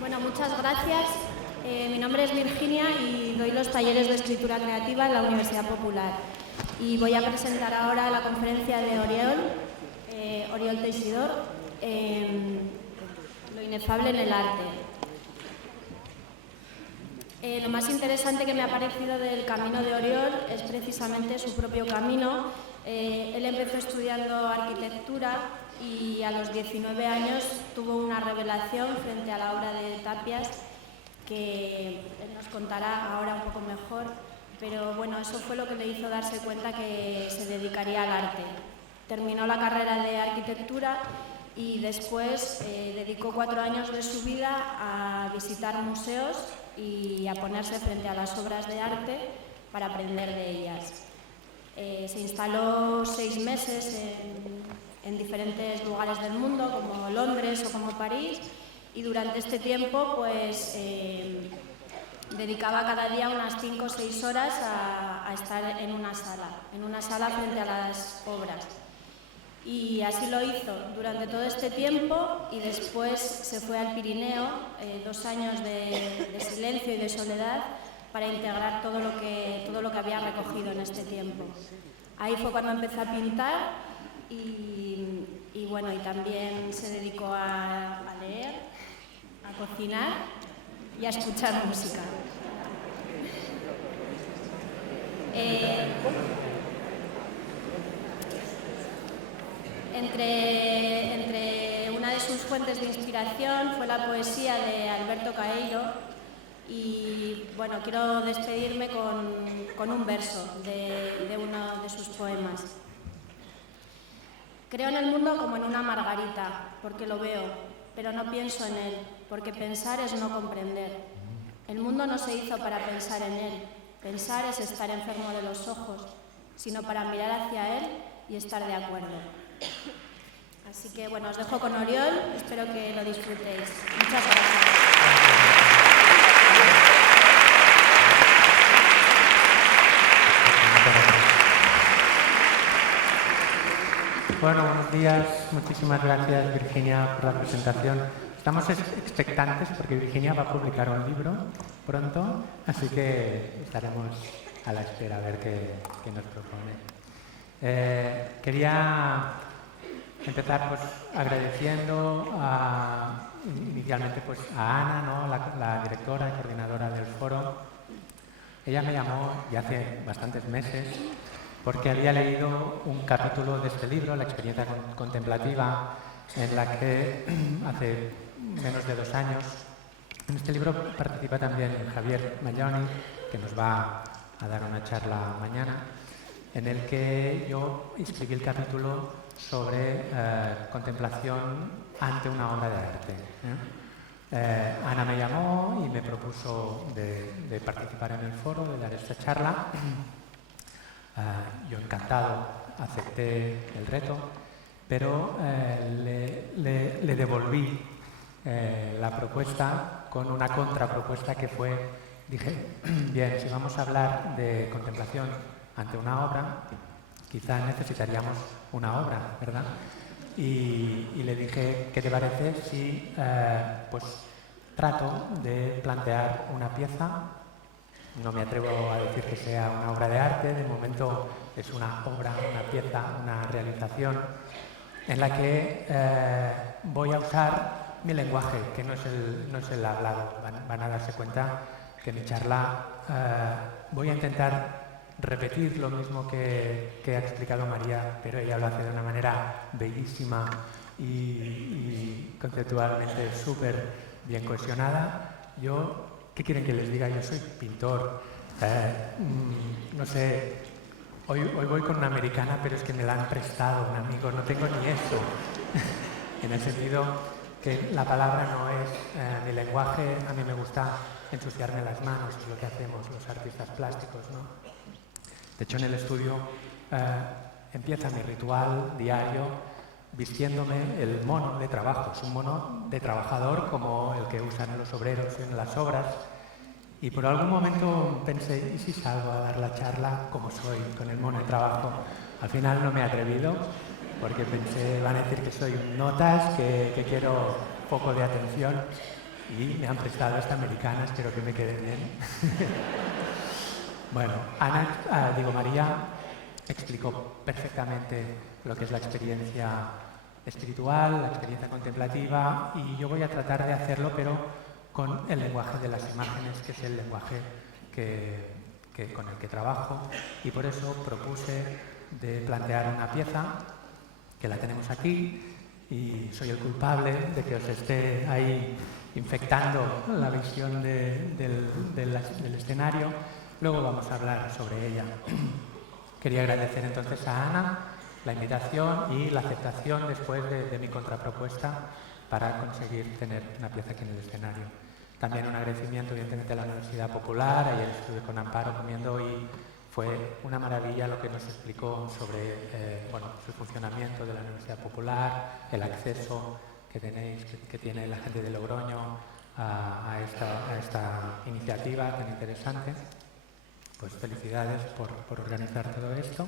Bueno, muchas gracias. Mi nombre es Virginia y doy los talleres de escritura creativa en la Universidad Popular. Y voy a presentar ahora la conferencia de Oriol Teixidor, Lo inefable en el arte. Lo más interesante que me ha parecido del camino de Oriol es precisamente su propio camino. Él empezó estudiando arquitectura y a los 19 años tuvo una revelación frente a la obra de Tapias, que él nos contará ahora un poco mejor, pero bueno, eso fue lo que le hizo darse cuenta que se dedicaría al arte. Terminó la carrera de arquitectura y después dedicó 4 años de su vida a visitar museos y a ponerse frente a las obras de arte para aprender de ellas. Se instaló 6 meses en diferentes lugares del mundo, como Londres o como París, y durante este tiempo pues, dedicaba cada día unas 5 o 6 horas a estar en una sala frente a las obras. Y así lo hizo durante todo este tiempo y después se fue al Pirineo, 2 años de silencio y de soledad para integrar todo lo que había recogido en este tiempo. Ahí fue cuando empezó a pintar y bueno, y también se dedicó a leer, a cocinar y a escuchar música. Entre una de sus fuentes de inspiración fue la poesía de Alberto Caeiro y bueno, quiero despedirme con un verso de uno de sus poemas. Creo en el mundo como en una margarita, porque lo veo, pero no pienso en él, porque pensar es no comprender. El mundo no se hizo para pensar en él, pensar es estar enfermo de los ojos, sino para mirar hacia él y estar de acuerdo. Así que bueno, os dejo con Oriol, espero que lo disfrutéis. Muchas gracias. Bueno, buenos días. Muchísimas gracias, Virginia, por la presentación. Estamos expectantes porque Virginia va a publicar un libro pronto, así que estaremos a la espera a ver qué nos propone. Quería empezar pues, agradeciendo inicialmente pues, a Ana, ¿no? la directora y coordinadora del foro. Ella me llamó ya hace bastantes meses porque había leído un capítulo de este libro, La experiencia contemplativa, en la que hace menos de 2 años, en este libro participa también Javier Mayoni, que nos va a dar una charla mañana, en el que yo escribí el capítulo sobre contemplación ante una obra de arte. Ana me llamó y me propuso de participar en el foro, de dar esta charla. Yo encantado acepté el reto, pero le devolví la propuesta con una contrapropuesta que fue, dije, bien, si vamos a hablar de contemplación ante una obra, quizá necesitaríamos una obra, ¿verdad? Y le dije, ¿qué te parece si pues trato de plantear una pieza? No me atrevo a decir que sea una obra de arte, de momento es una obra, una pieza, una realización en la que voy a usar mi lenguaje, que no es el hablado. Van a darse cuenta que en mi charla voy a intentar repetir lo mismo que ha explicado María, pero ella lo hace de una manera bellísima y conceptualmente súper bien cohesionada. ¿Qué quieren que les diga? Yo soy pintor, no sé, hoy voy con una americana, pero es que me la han prestado un amigo, no tengo ni eso. En el sentido que la palabra no es mi lenguaje, a mí me gusta ensuciarme las manos, es lo que hacemos los artistas plásticos, ¿no? De hecho, en el estudio empieza mi ritual diario vistiéndome el mono de trabajo. Es un mono de trabajador como el que usan los obreros en las obras. Y por algún momento pensé, ¿y si salgo a dar la charla como soy, con el mono de trabajo? Al final no me he atrevido, porque pensé, van a decir que soy un notas, que quiero poco de atención. y me han prestado esta americana, espero que me quede bien. Bueno, María explicó perfectamente lo que es la experiencia espiritual, la experiencia contemplativa, y yo voy a tratar de hacerlo, pero con el lenguaje de las imágenes, que es el lenguaje con el que trabajo, y por eso propuse de plantear una pieza, que la tenemos aquí, y soy el culpable de que os esté ahí infectando la visión del escenario. Luego vamos a hablar sobre ella. Quería agradecer entonces a Ana la invitación y la aceptación después de mi contrapropuesta para conseguir tener una pieza aquí en el escenario. También un agradecimiento evidentemente a la Universidad Popular. Ayer estuve con Amparo comiendo y fue una maravilla lo que nos explicó sobre su funcionamiento de la Universidad Popular, el acceso que tiene la gente de Logroño a esta iniciativa tan interesante. Pues felicidades por organizar todo esto.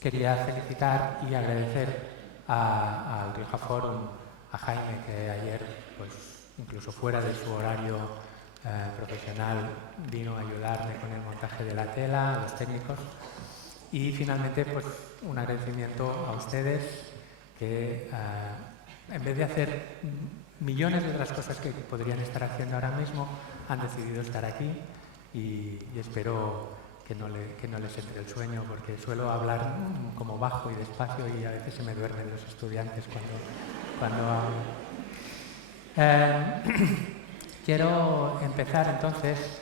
Quería felicitar y agradecer al Rioja Forum, a Jaime, que ayer, pues incluso fuera de su horario profesional, vino a ayudarme con el montaje de la tela, a los técnicos. Y finalmente, pues un agradecimiento a ustedes que en vez de hacer millones de otras cosas que podrían estar haciendo ahora mismo, han decidido estar aquí. Y espero que no les entre el sueño, porque suelo hablar como bajo y despacio y a veces se me duermen los estudiantes cuando hablo. Quiero empezar entonces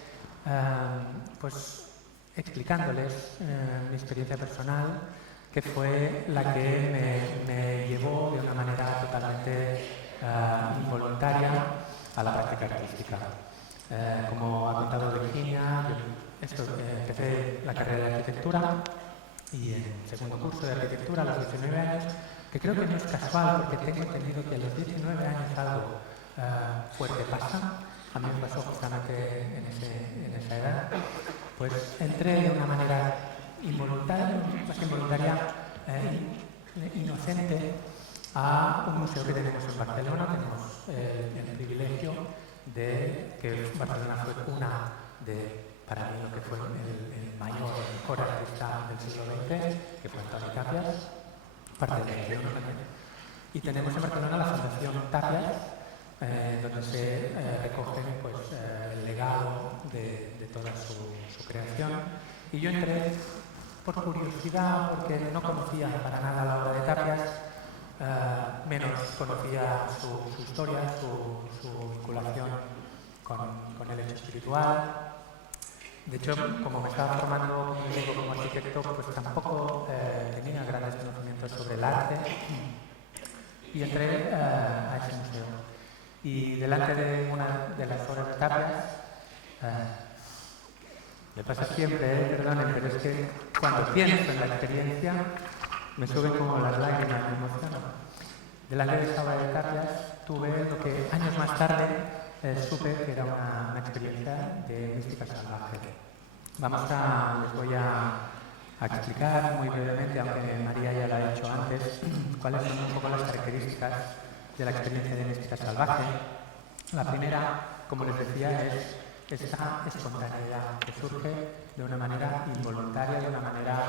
pues explicándoles mi experiencia personal, que fue la que me llevó de una manera totalmente involuntaria a la práctica artística. Como ha contado Virginia, yo empecé la carrera de arquitectura y en segundo curso de arquitectura a los 19 años, que creo que no es casual porque tengo entendido que a los 19 años algo fuerte pasa. A mí me pasó justamente en esa edad. Pues entré de una manera involuntaria, inocente, a un museo que tenemos en Barcelona. Tenemos el privilegio de que Barcelona fue para mí, lo que fue el mejor artista del siglo XX, que fue Antoni Tàpies, parte de y tenemos en Barcelona la Fundación Tàpies, donde se recoge pues, el legado de toda su creación. Y yo entré por curiosidad, porque no conocía para nada la obra de Tàpies, menos conocía su historia, su vinculación con el hecho espiritual. De hecho, como me estaba formando como arquitecto, pues tampoco tenía grandes conocimientos sobre el arte y entré a ese museo. Y delante de una de las obras de Tàpies, me pasa siempre, perdonen, pero es que cuando pienso en la experiencia me suben como las lágrimas, me emociono. Delante de esa obra de Tàpies tuve lo que años más tarde supe que era una experiencia de mística salvaje. Les voy a explicar muy brevemente, aunque María ya lo ha hecho antes, cuáles son un poco las características de la experiencia de mística salvaje. La primera, como les decía, es esta espontaneidad que surge de una manera involuntaria, de una manera,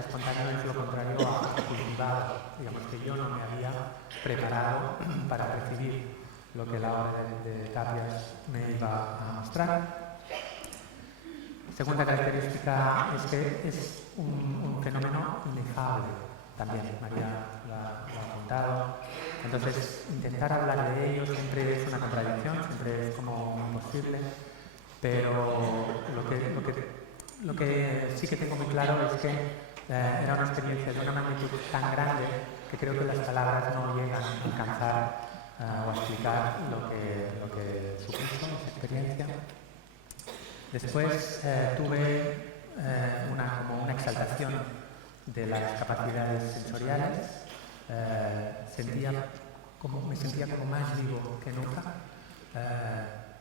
espontáneo es lo contrario a cultivado. Digamos que yo no me había preparado para recibir lo que la obra de Tàpies me iba a mostrar. Segunda característica es que es un fenómeno inefable, también María lo ha contado. Entonces, intentar hablar de ello siempre es una contradicción, siempre es como imposible, pero lo que sí que tengo muy claro es que era una experiencia de una magnitud tan grande que creo que las palabras no llegan a alcanzar o a explicar lo que supuso esa experiencia. Después tuve una exaltación de las capacidades sensoriales. Me sentía como más vivo que nunca.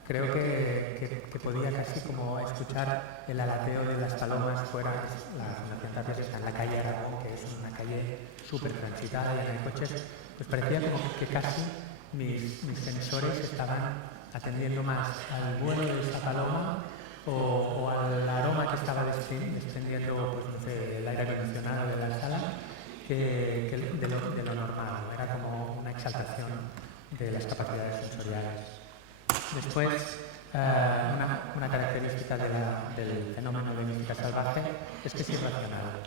Creo que podía casi como escuchar el alateo de las palomas fuera. La Fundación Tàpies está en la calle Aragón, que es una calle súper transitada, llena de coches. Pues parecía como que casi mis sensores estaban atendiendo más al vuelo de esa paloma o al aroma que estaba desprendiendo pues, no sé, el aire acondicionado de la sala que de lo normal. Era como una exaltación de las capacidades sensoriales. Después, una característica del fenómeno de mística salvaje es que es irracional.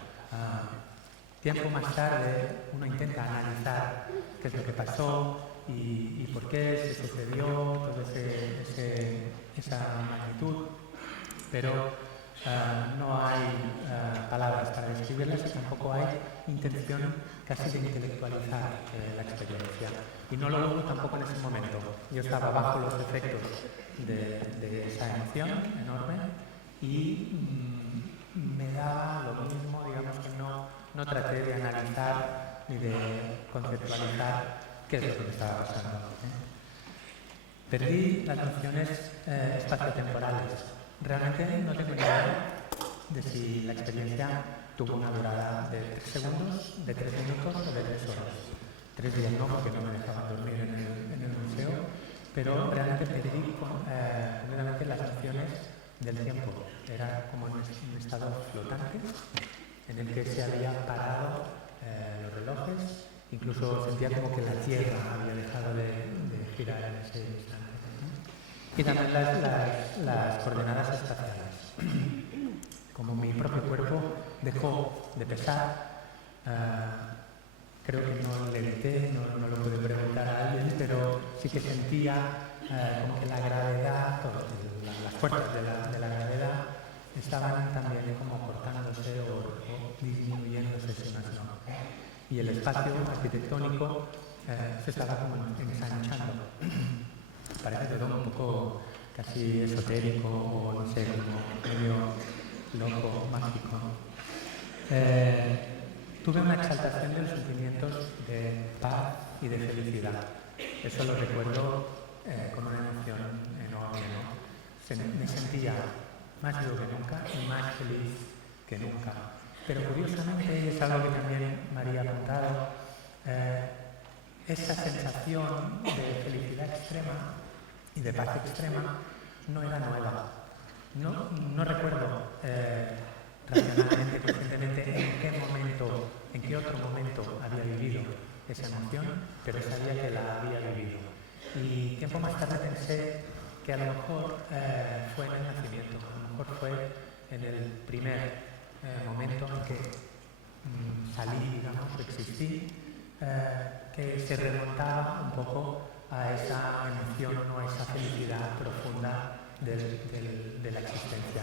Tiempo más tarde uno intenta analizar qué es lo que pasó y por qué se sucedió toda esa magnitud, pero no hay palabras para describirlas y tampoco hay intención casi de intelectualizar la experiencia. Y no lo hubo tampoco en ese momento. Yo estaba bajo los efectos de esa emoción enorme y me daba lo mismo, digamos que no traté de analizar ni de conceptualizar qué es lo que me estaba pasando. Perdí las nociones espaciotemporales. Realmente no tengo ni idea de si la experiencia tuvo una durada de 3 segundos, de 3 minutos o de 3 horas. 3 días no, porque no me dejaban dormir en el museo, pero realmente perdí completamente las nociones del tiempo. Era como un estado flotante en el que se había parado los relojes, incluso sentía como que la Tierra había dejado de girar en ese instante. Y también las coordenadas espaciales. Como mi propio cuerpo dejó de pesar, creo que no le grité, no lo pude preguntar a alguien, pero sí que sentía como que la gravedad, las fuerzas de la gravedad estaban también como cortándose o disminuyéndose, si más no. Y el espacio arquitectónico se estaba como ensanchando. Parece todo un poco casi esotérico o no sé, como medio loco, mágico. Tuve una exaltación de los sentimientos de paz y de felicidad. Eso lo recuerdo con una emoción enorme, ¿no? Me sentía más vivo que nunca y más feliz que nunca. Pero curiosamente, y es algo que también me había apuntado, esa sensación de felicidad extrema y de paz extrema no era nueva. No recuerdo racionalmente, conscientemente, en qué otro momento había vivido esa emoción, pero sabía que la había vivido. Y tiempo más tarde pensé que a lo mejor fue en el nacimiento, a lo mejor fue en el primer momento en que salí, digamos, existí, que se remontaba un poco a esa emoción o a esa felicidad profunda de la existencia.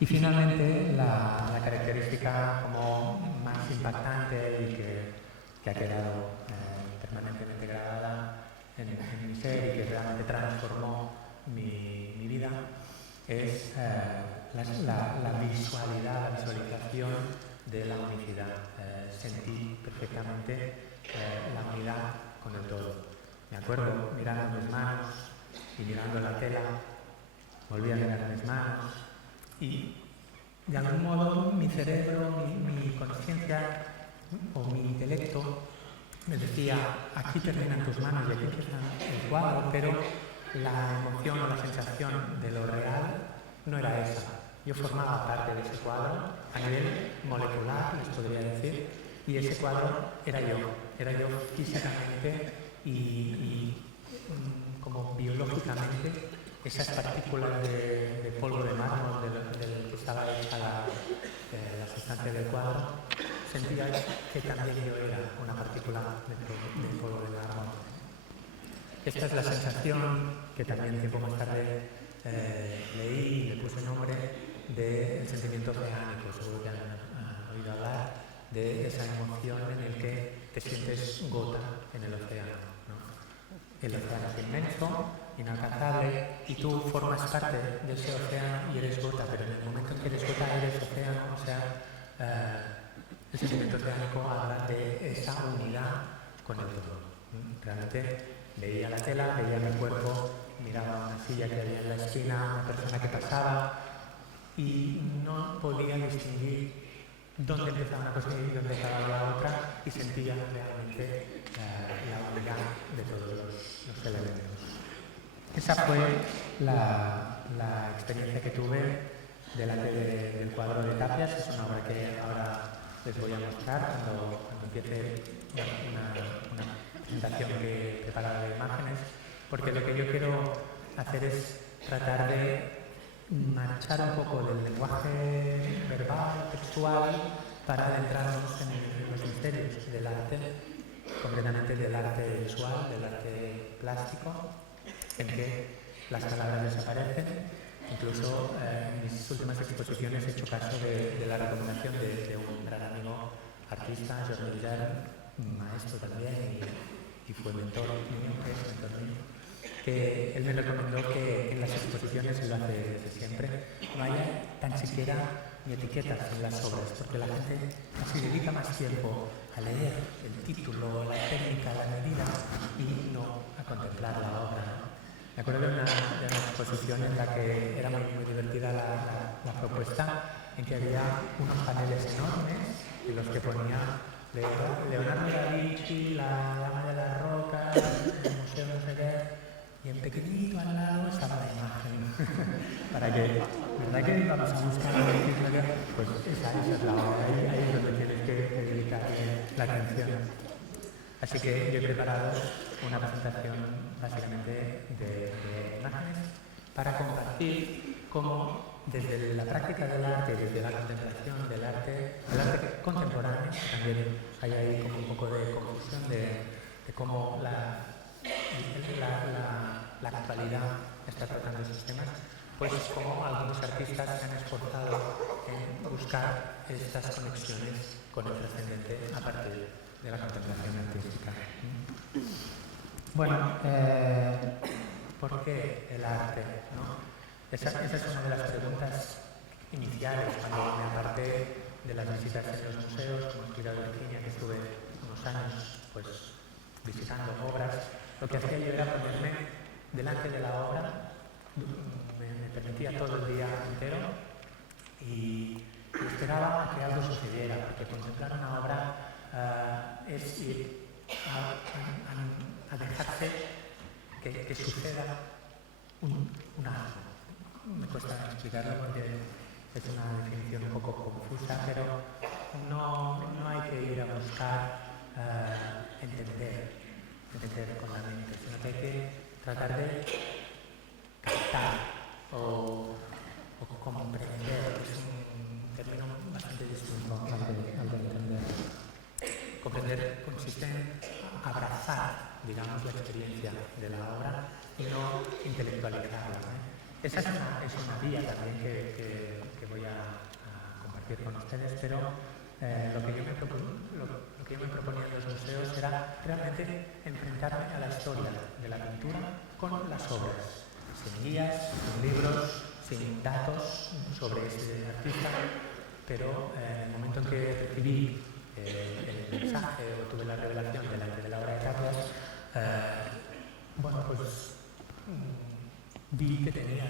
Y finalmente, la característica como más impactante y que ha quedado permanentemente grabada en mi ser y que realmente transformó mi vida es la visualización de la unicidad. Sentí perfectamente la unidad con el todo. Me acuerdo mirando mis manos y mirando la tela, volví a mirar mis manos y de algún modo mi cerebro, mi conciencia o mi intelecto me decía, aquí terminan tus manos y aquí empieza el cuadro, pero la emoción o la sensación de lo real no era esa. Yo formaba parte de ese cuadro a nivel molecular, les podría decir, y ese cuadro era yo físicamente y como biológicamente, esas partículas de polvo de mármol del que estaba hecha la sustancia del cuadro, sentía que también yo era una partícula de polvo de mármol. Esta es la sensación que también tiempo más tarde leí y le puse nombre del sentimiento oceánico. Seguro que han oído hablar de esa emoción en el que te sientes gota en el océano, ¿no? El océano es inmenso, inalcanzable, y tú formas parte de ese océano y eres gota, pero en el momento en que eres gota eres océano, o sea, el sentimiento oceánico habla de esa unidad con el todo. Realmente veía la tela, veía mi cuerpo, miraba una silla que había en la esquina, una persona que pasaba y no podía distinguir dónde empezaba una cosa y dónde acababa la otra, y sentía realmente la unidad de todos los elementos. Esa fue la experiencia que tuve delante del cuadro de Tapias. Es una obra que ahora les voy a mostrar cuando empiece una presentación que he preparado de imágenes, porque lo que yo quiero hacer es tratar de marchar un poco del lenguaje verbal, textual, para adentrarnos en los misterios del arte, concretamente del arte visual, del arte plástico, en que las palabras desaparecen. Incluso en mis últimas exposiciones he hecho caso de la recomendación de un gran amigo artista, Jordi Villar, maestro también y fue mentor mío, que él me recomendó que en las exposiciones, él lo hace desde siempre, no haya tan siquiera ni etiquetas en las obras, porque la gente casi dedica más tiempo a leer el título, la técnica, la medida y no a contemplar la obra. Me acuerdo de una exposición en la que era muy divertida la propuesta, en que había unos paneles enormes en los que ponía Leonardo da Vinci, la Dama de las Rocas, el Museo no sé qué, y en pequeñito al lado estaba la imagen. Para que, ¿verdad que vamos a buscar la historia? Pues esa es la obra, ahí es donde tienes que dedicarle la atención. Así que yo he preparado una presentación básicamente de imágenes para compartir cómo desde la práctica del arte, desde la contemplación del arte contemporáneo, también hay ahí como un poco de confusión de cómo la actualidad está tratando estos temas, pues como algunos artistas se han esforzado en buscar estas conexiones con el trascendente a partir de la contemplación artística. Bueno, ¿por qué el arte? ¿No? Esa es una de las preguntas iniciales cuando me aparté de las visitas en los museos, como estudiar de Virginia, que estuve unos años pues, visitando obras. Lo que hacía yo era ponerme delante de la obra, me permitía todo el día entero y esperaba a que algo sucediera, porque contemplar una obra es ir a dejarse que suceda un algo. Me cuesta explicarlo porque es una definición un poco confusa, pero no hay que ir a buscar entender con la mente, sino que hay que tratar de captar o comprender, que es un término bastante distinto al de entender. Comprender consiste en abrazar, digamos, la experiencia de la obra y no intelectualizarla. Esa es una vía también que voy a compartir con ustedes, pero lo que yo me proponía en los museos era realmente enfrentarme a la historia de la pintura con las obras, sin guías, sin libros, sin datos sobre ese artista, pero en el momento en que recibí el mensaje o tuve la revelación de la obra de Tapias, bueno, pues vi que tenía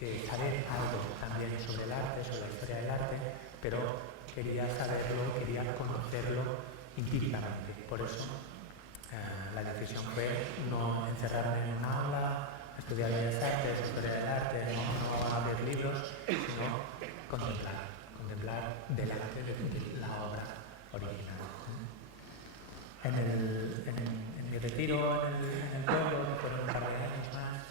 que saber algo también sobre el arte, sobre la historia del arte, pero quería saberlo, quería conocerlo empíricamente. Por eso la decisión fue no encerrarme en un aula, estudiar bellas artes, historia del arte, no abrir libros, sino contemplar delante de la obra original. En mi retiro en el pueblo, fueron un par de años más,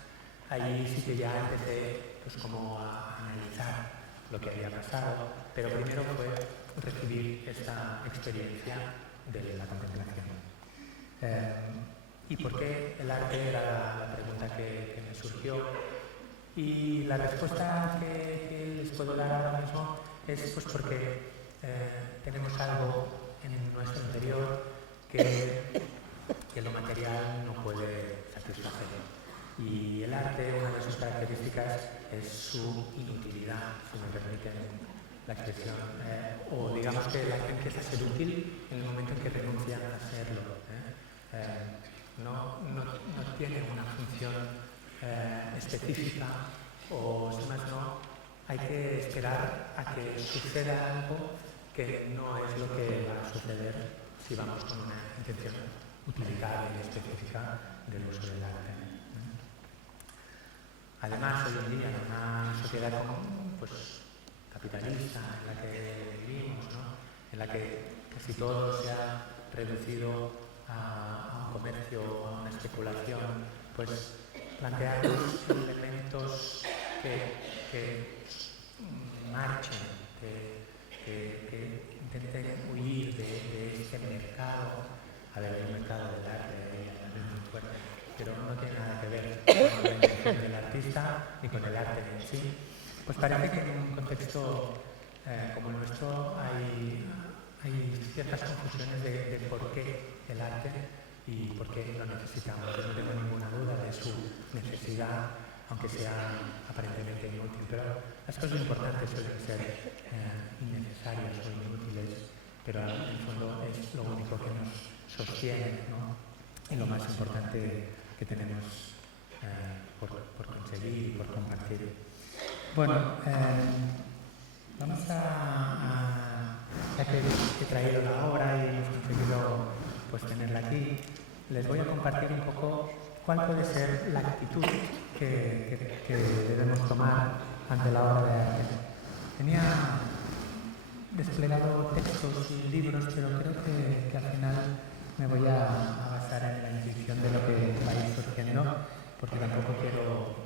allí sí que ya empecé pues como a analizar lo que había pasado, pero primero fue recibir esta experiencia de la contemplación. ¿Y por qué el arte? Era la pregunta que me surgió. Y la respuesta que les puedo dar ahora mismo es pues porque tenemos algo en nuestro interior que lo material no puede satisfacer. Y el arte, una de sus características es su inutilidad, si me permiten la expresión, o digamos que el arte empieza a ser útil en el momento en que renuncia a serlo. No tiene una función específica, o si más no, hay que esperar a que suceda algo que no es lo que va a suceder si vamos con una intención utilitaria y específica del uso del arte. Además, hoy en día, en una sociedad pues, capitalista en la que vivimos, ¿no? En la que casi todo se ha reducido a un comercio, a una especulación, pues plantear elementos que marchen, que intenten huir de este mercado. A ver, el mercado del arte es muy fuerte, pero no tiene nada que ver con la intención del artista ni con el arte en sí. Pues parece que en un contexto como el nuestro hay ciertas confusiones de por qué el arte y por qué lo necesitamos. Yo no tengo ninguna duda de su necesidad, aunque sea aparentemente inútil, pero las cosas importantes suelen ser innecesarias o inútiles, pero en el fondo es lo único que nos sostiene, ¿no? Y lo más importante que tenemos por conseguir y por compartir. Bueno, vamos ya que he traído la obra y hemos conseguido pues, tenerla aquí, les voy a compartir un poco cuál puede ser la actitud que debemos tomar ante la obra de arte. Tenía desplegado textos y libros, pero creo que al final me voy a basar en la intuición de lo que va a ir surgiendo, porque tampoco quiero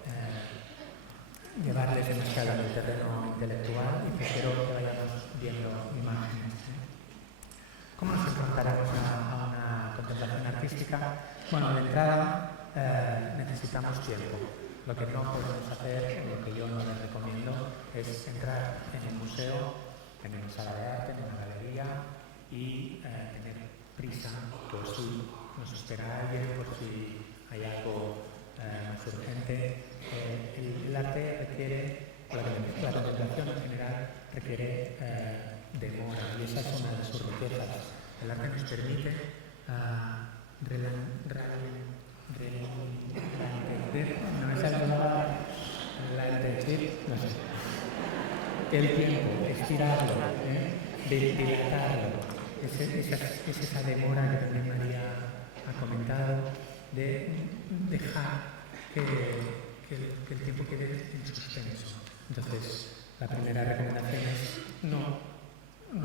llevarles demasiado en el terreno intelectual y prefiero que vayamos viendo imágenes. ¿Cómo nos enfrentaremos a una contemplación artística? Bueno, de entrada necesitamos tiempo. Lo que no podemos hacer, lo que yo no les recomiendo, es entrar en un museo, en una sala de arte, en una galería y tener prisa por si nos espera alguien, por si hay algo más urgente. El arte requiere, la contemplación en general requiere demora y esa es una de sus riquezas. El arte nos permite el tiempo, estirarlo, dilatarlo. Es esa demora que también María ha comentado, de dejar que el tiempo quede en suspenso. Entonces, la primera recomendación es no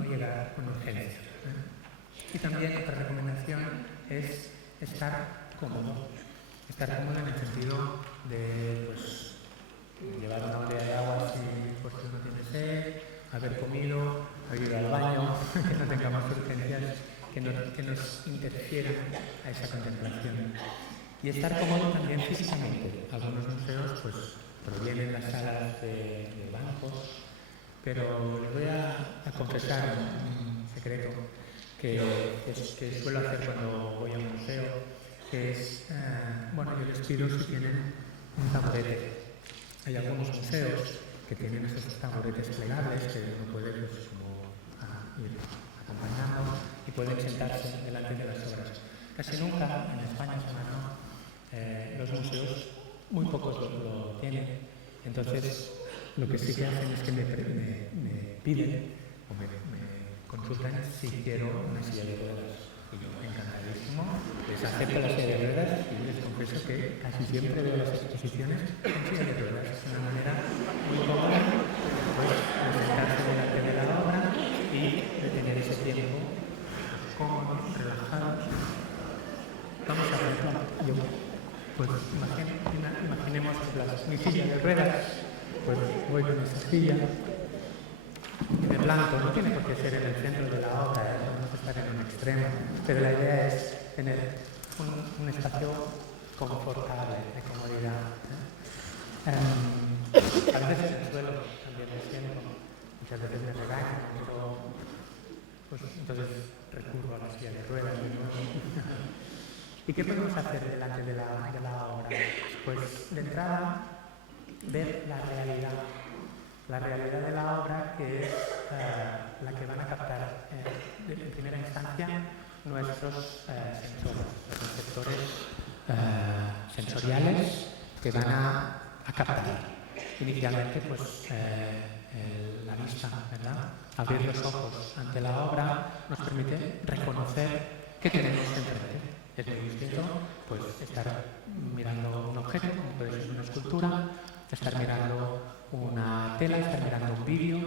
llegar con urgencia. Y también otra recomendación es estar cómodo. Estar cómodo en el sentido de pues, llevar una botella de agua por si uno tiene sed, haber comido, haber ido al baño, que no tengamos urgencias que nos interfieran a esa contemplación. Y estar cómodo también físicamente. Algunos museos pues, provienen las salas de bancos, pero les voy a confesar un secreto que suelo hacer cuando voy a un museo, que es, yo les pido si tienen un taburete. Hay algunos museos que tienen esos taburetes plegables que uno puede pues, como, ir acompañando y pueden sentarse delante de las obras. Casi nunca en España, los museos, muy pocos lo tienen. Entonces, lo que sí que hacen es que me piden o me consultan si quiero una silla de ruedas. Y yo, encantadísimo, les acepto la silla de ruedas y les confieso que casi siempre veo las exposiciones en silla de ruedas. Es una manera muy cómoda pues, de sentarse delante de la obra y de tener ese tiempo cómodos, relajados. Vamos a verlo. Pues imaginemos mi silla de ruedas, pues voy con esa silla y me planto. No tiene por qué ser en el centro de la obra, podemos estar en un extremo, pero la idea es tener un espacio confortable, de comodidad. A veces en el suelo también me siento, muchas veces me regañan, pero pues entonces recurro a la silla de ruedas. ¿Y qué podemos hacer delante de la obra? Pues de entrada, ver la realidad de la obra, que es la que van a captar en primera instancia nuestros sensores, los receptores sensoriales que van a captar inicialmente pues, la vista, ¿verdad? Abrir los ojos ante la obra nos permite reconocer qué tenemos enfrente. Es muy distinto pues, estar mirando un objeto, como puede ser una escultura, estar mirando una tela, estar mirando un vídeo,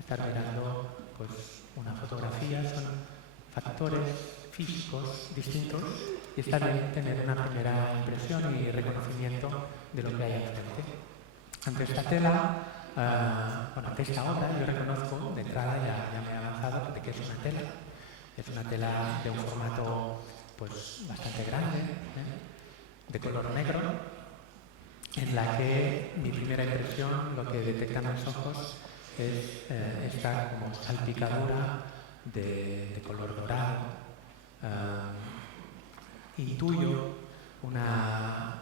estar mirando pues, una fotografía. Son factores físicos distintos y está bien tener una primera impresión y reconocimiento de lo que hay enfrente. Ante esta tela, ante esta obra, yo reconozco, de entrada ya me he avanzado, de que es una tela. Es una tela de un formato pues, bastante grande, de color negro, en la que mi primera impresión, lo que detectan los ojos, es esta como salpicadura de color dorado. Intuyo una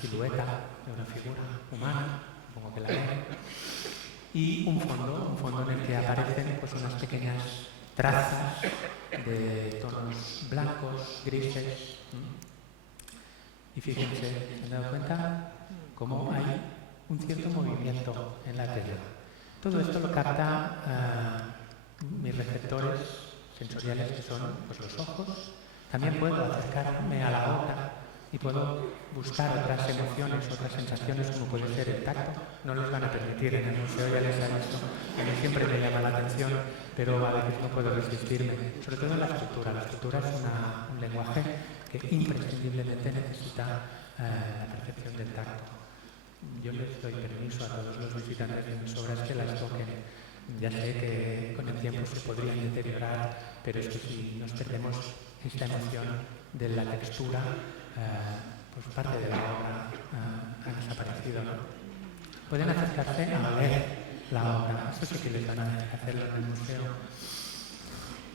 silueta de una figura humana, supongo que la ven, y un fondo en el que aparecen pues, unas pequeñas trazas de tonos blancos, grises. Y fíjense, ¿se han dado cuenta cómo hay un cierto movimiento en la tela? Todo esto lo capta mis receptores sensoriales, que son pues, los ojos. También puedo acercarme a la obra y puedo buscar otras emociones, otras sensaciones, como puede ser el tacto. No les van a permitir en el museo, ya les han visto. A mí siempre me llama la atención, pero a veces no puedo resistirme. Sobre todo en la escultura. La escultura es un lenguaje que imprescindiblemente necesita la percepción del tacto. Yo les doy permiso a todos los visitantes de mis obras que las toquen. Ya sé que con el tiempo se podrían deteriorar, pero es que si nos perdemos esta emoción de la textura, pues parte de la obra ha desaparecido, ¿no? Pueden acercarse a ver la obra. Eso sí que les van a hacerlo en el museo.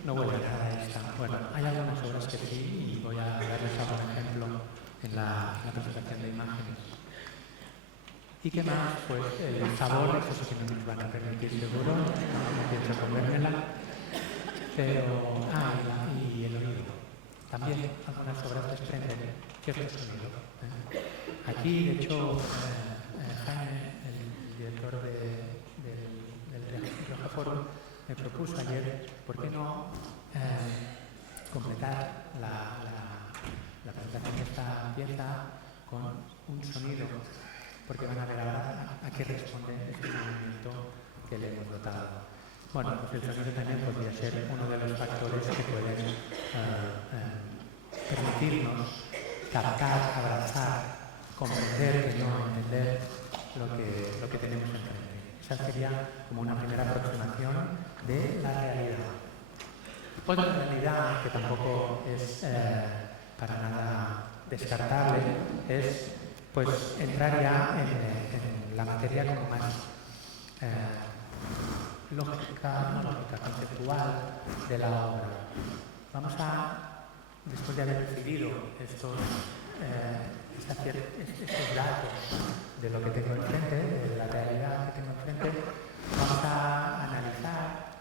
No huele a nada a esta. Bueno, hay algunas obras que sí, y voy a darles algún ejemplo en la presentación de imágenes. ¿Y qué más? Pues el sabor, eso sí que no nos van a permitir seguro, no pienso comérmela, pero... y el oído. También algunas obras desprenden cierto sonido. Aquí, de hecho, Jaime, el director del Rioja Forum, me propuso ayer, ¿por qué no completar la presentación de esta pieza con un sonido? Porque van a ver ahora a qué responde este movimiento que le hemos dotado. Bueno, pues el sonido también podría ser uno de los factores que pueden permitirnos captar, abrazar, comprender, que no entender lo que tenemos enfrente. Esa sería como una primera aproximación de la realidad. Otra realidad que tampoco es para nada descartable es pues entrar ya en la materia como más lógica, conceptual de la obra. Vamos a, después de haber recibido estos datos de lo que tengo enfrente, de la realidad que tengo enfrente, vamos a analizar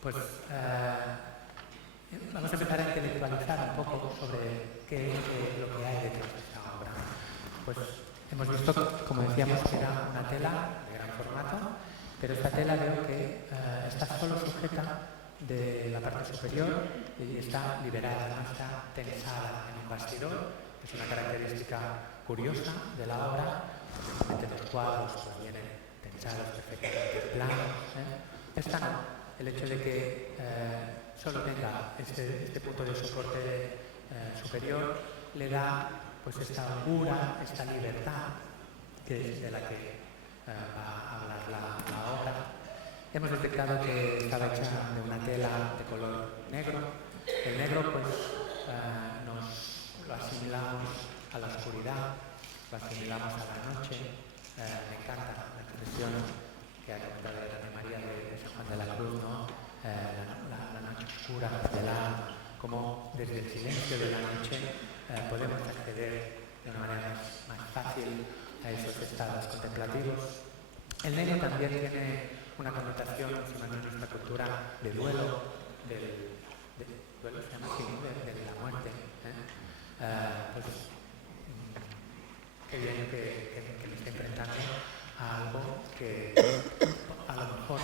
pues vamos a empezar a intelectualizar un poco sobre qué es lo que hay detrás de esta obra. Pues hemos visto, como decíamos, que era una tela de gran formato, pero esta tela veo que está solo sujeta de la parte superior y está liberada, no está tensada en un bastidor. Es una característica curiosa de la obra, porque los cuadros pues, vienen tensados perfectamente planos. Esta no. El hecho de que solo tenga este punto de soporte superior le da pues esta holgura, esta libertad, que es de la que va a hablar la obra. Hemos detectado que estaba hecha de una tela de color negro. El negro pues nos lo asimilamos a la oscuridad, lo asimilamos a la noche. Me encanta la expresión que ha comentado también María de San Juan de la Cruz, ¿no? La noche oscura del alma, como desde el silencio de la noche podemos acceder de una manera más fácil a esos estados contemplativos. El negro también tiene una connotación, encima de nuestra cultura, de duelo, duelo se llama así, de la muerte. Pues qué bien que me esté enfrentando a algo que a lo mejor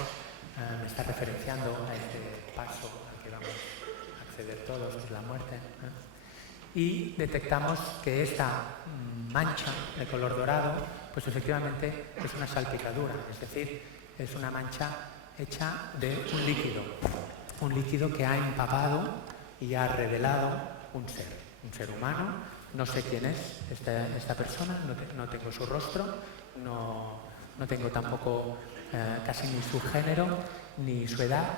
me está referenciando a este paso al que vamos a acceder todos, que es la muerte. Y detectamos que esta mancha de color dorado, pues efectivamente es una salpicadura, es decir, es una mancha hecha de un líquido que ha empapado y ha revelado un ser humano. No sé quién es esta persona, no tengo su rostro, no tengo tampoco casi ni su género, ni su edad,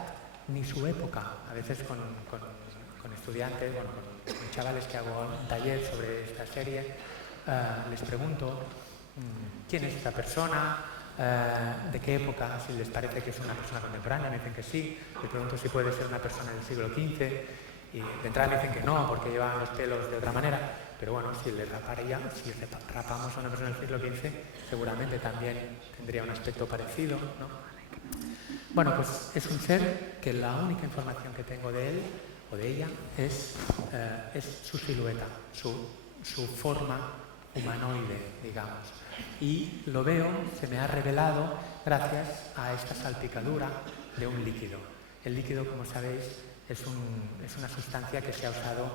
ni su época. A veces con estudiantes, con chavales que hago un taller sobre esta serie, les pregunto quién es esta persona, de qué época, si les parece que es una persona contemporánea, me dicen que sí. Les pregunto si puede ser una persona del siglo XV y de entrada me dicen que no, porque llevan los pelos de otra manera. Pero bueno, si rapamos a una persona del siglo XV, seguramente también tendría un aspecto parecido, ¿no? Bueno, pues es un ser que la única información que tengo de él o de ella es su silueta, su forma humanoide, digamos. Y lo veo, se me ha revelado gracias a esta salpicadura de un líquido. El líquido, como sabéis, es una sustancia que se ha usado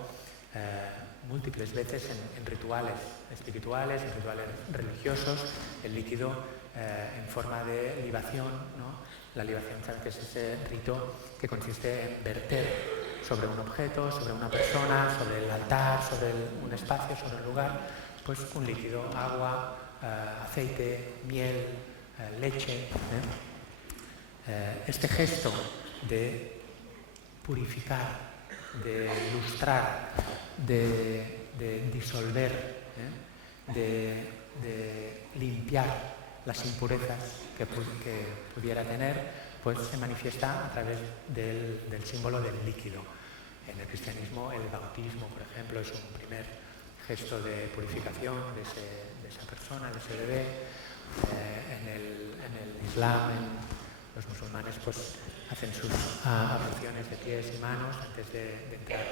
múltiples veces en rituales espirituales, en rituales religiosos. El líquido en forma de libación, ¿no? La libación, ¿sabes?, que es ese rito que consiste en verter sobre un objeto, sobre una persona, sobre el altar, sobre un espacio, sobre un lugar, pues un líquido, agua, aceite, miel, leche. Este gesto de purificar, de lustrar, de disolver, de limpiar las impurezas que pudiera tener, pues se manifiesta a través del símbolo del líquido. En el cristianismo, el bautismo, por ejemplo, es un primer gesto de purificación de esa persona, de ese bebé. En el Islam, los musulmanes, pues hacen sus abluciones de pies y manos antes de entrar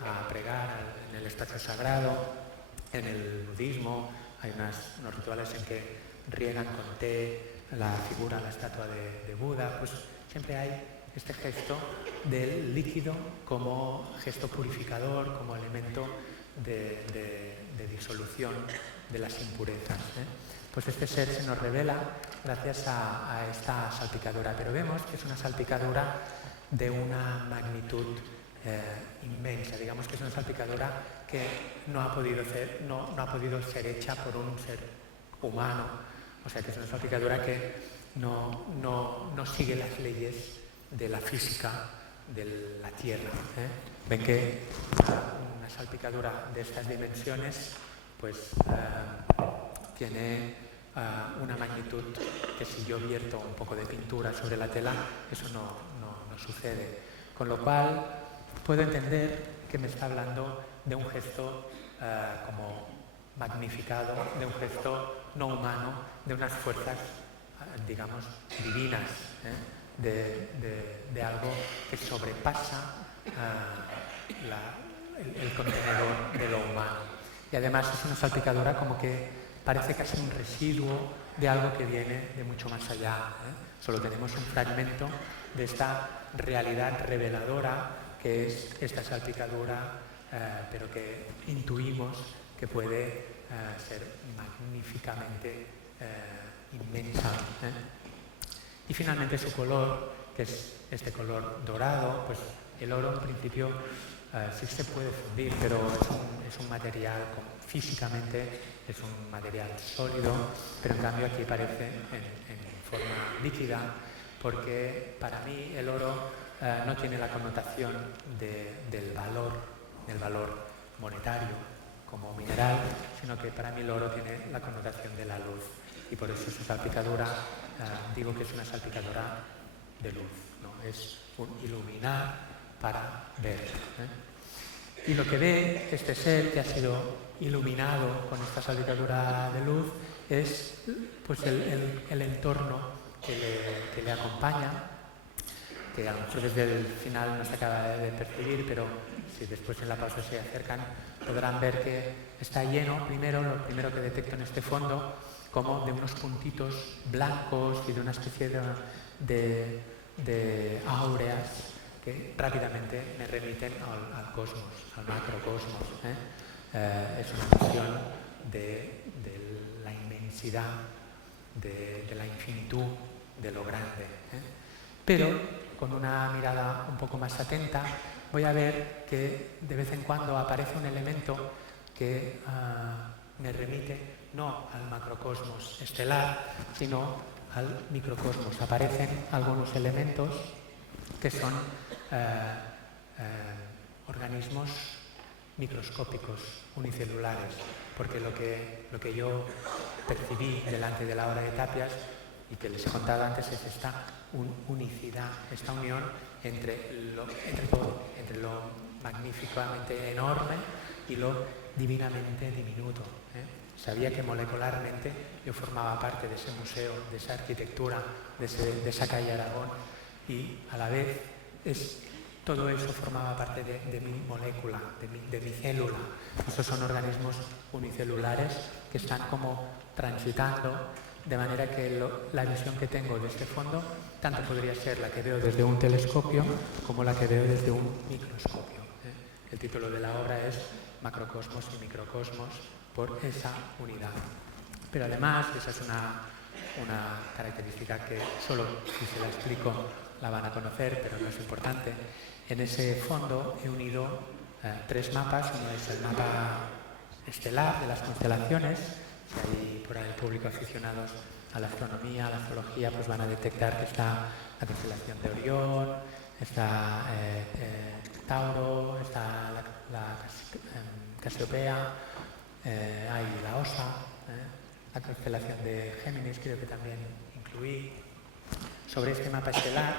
a pregar en el espacio sagrado. En el budismo hay unos rituales en que riegan con té la figura, la estatua de Buda. Pues siempre hay este gesto del líquido como gesto purificador, como elemento de disolución de las impurezas. Pues este ser se nos revela gracias a esta salpicadura, pero vemos que es una salpicadura de una magnitud inmensa. Digamos que es una salpicadura que no ha podido ser hecha por un ser humano, o sea que es una salpicadura que no sigue las leyes de la física de la Tierra. Ven que una salpicadura de estas dimensiones pues tiene una magnitud que si yo vierto un poco de pintura sobre la tela, eso no sucede. Con lo cual puedo entender que me está hablando de un gesto como magnificado, de un gesto no humano, de unas fuerzas, digamos, divinas, de algo que sobrepasa el contenedor de lo humano. Y además es una salpicadura como que parece casi un residuo de algo que viene de mucho más allá. Solo tenemos un fragmento de esta realidad reveladora que es esta salpicadura, pero que intuimos que puede ser magníficamente inmensa. Y finalmente su color, que es este color dorado, pues el oro en principio sí se puede fundir, pero es un material, físicamente es un material sólido, pero en cambio aquí aparece en forma líquida, porque para mí el oro no tiene la connotación del valor monetario como mineral, sino que para mí el oro tiene la connotación de la luz. Y por eso su salpicadura, digo que es una salpicadura de luz, ¿no? Es un iluminar para ver. Y lo que ve este ser que ha sido iluminado con esta salpicadura de luz es pues el entorno que le acompaña, que a lo mejor desde el final no se acaba de percibir, pero si después en la pausa se acercan, podrán ver que está lleno, lo primero que detecto en este fondo, como de unos puntitos blancos y de una especie de áureas que rápidamente me remiten al cosmos, al macrocosmos. Es una visión de la inmensidad, de la infinitud, de lo grande. Pero con una mirada un poco más atenta voy a ver que de vez en cuando aparece un elemento que me remite no al macrocosmos estelar, sino al microcosmos. Aparecen algunos elementos que son organismos microscópicos, unicelulares, porque lo que yo percibí delante de la obra de Tapias y que les he contado antes es esta unicidad, esta unión entre lo magníficamente enorme y lo divinamente diminuto. Sabía que molecularmente yo formaba parte de ese museo, de esa arquitectura, de esa calle Aragón, y a la vez todo eso formaba parte de mi molécula, de mi célula. Estos son organismos unicelulares que están como transitando, de manera que la visión que tengo de este fondo tanto podría ser la que veo desde un telescopio como la que veo desde un microscopio. El título de la obra es Macrocosmos y Microcosmos, por esa unidad. Pero además, esa es una característica que solo si se la explico la van a conocer, pero no es importante. En ese fondo he unido 3 mapas. Uno es el mapa estelar de las constelaciones. Si hay por ahí el público aficionados a la astronomía, a la astrología, pues van a detectar que está la constelación de Orión, está Tauro, está la Casiopea, hay la Osa, la constelación de Géminis creo que también incluí. Sobre este mapa estelar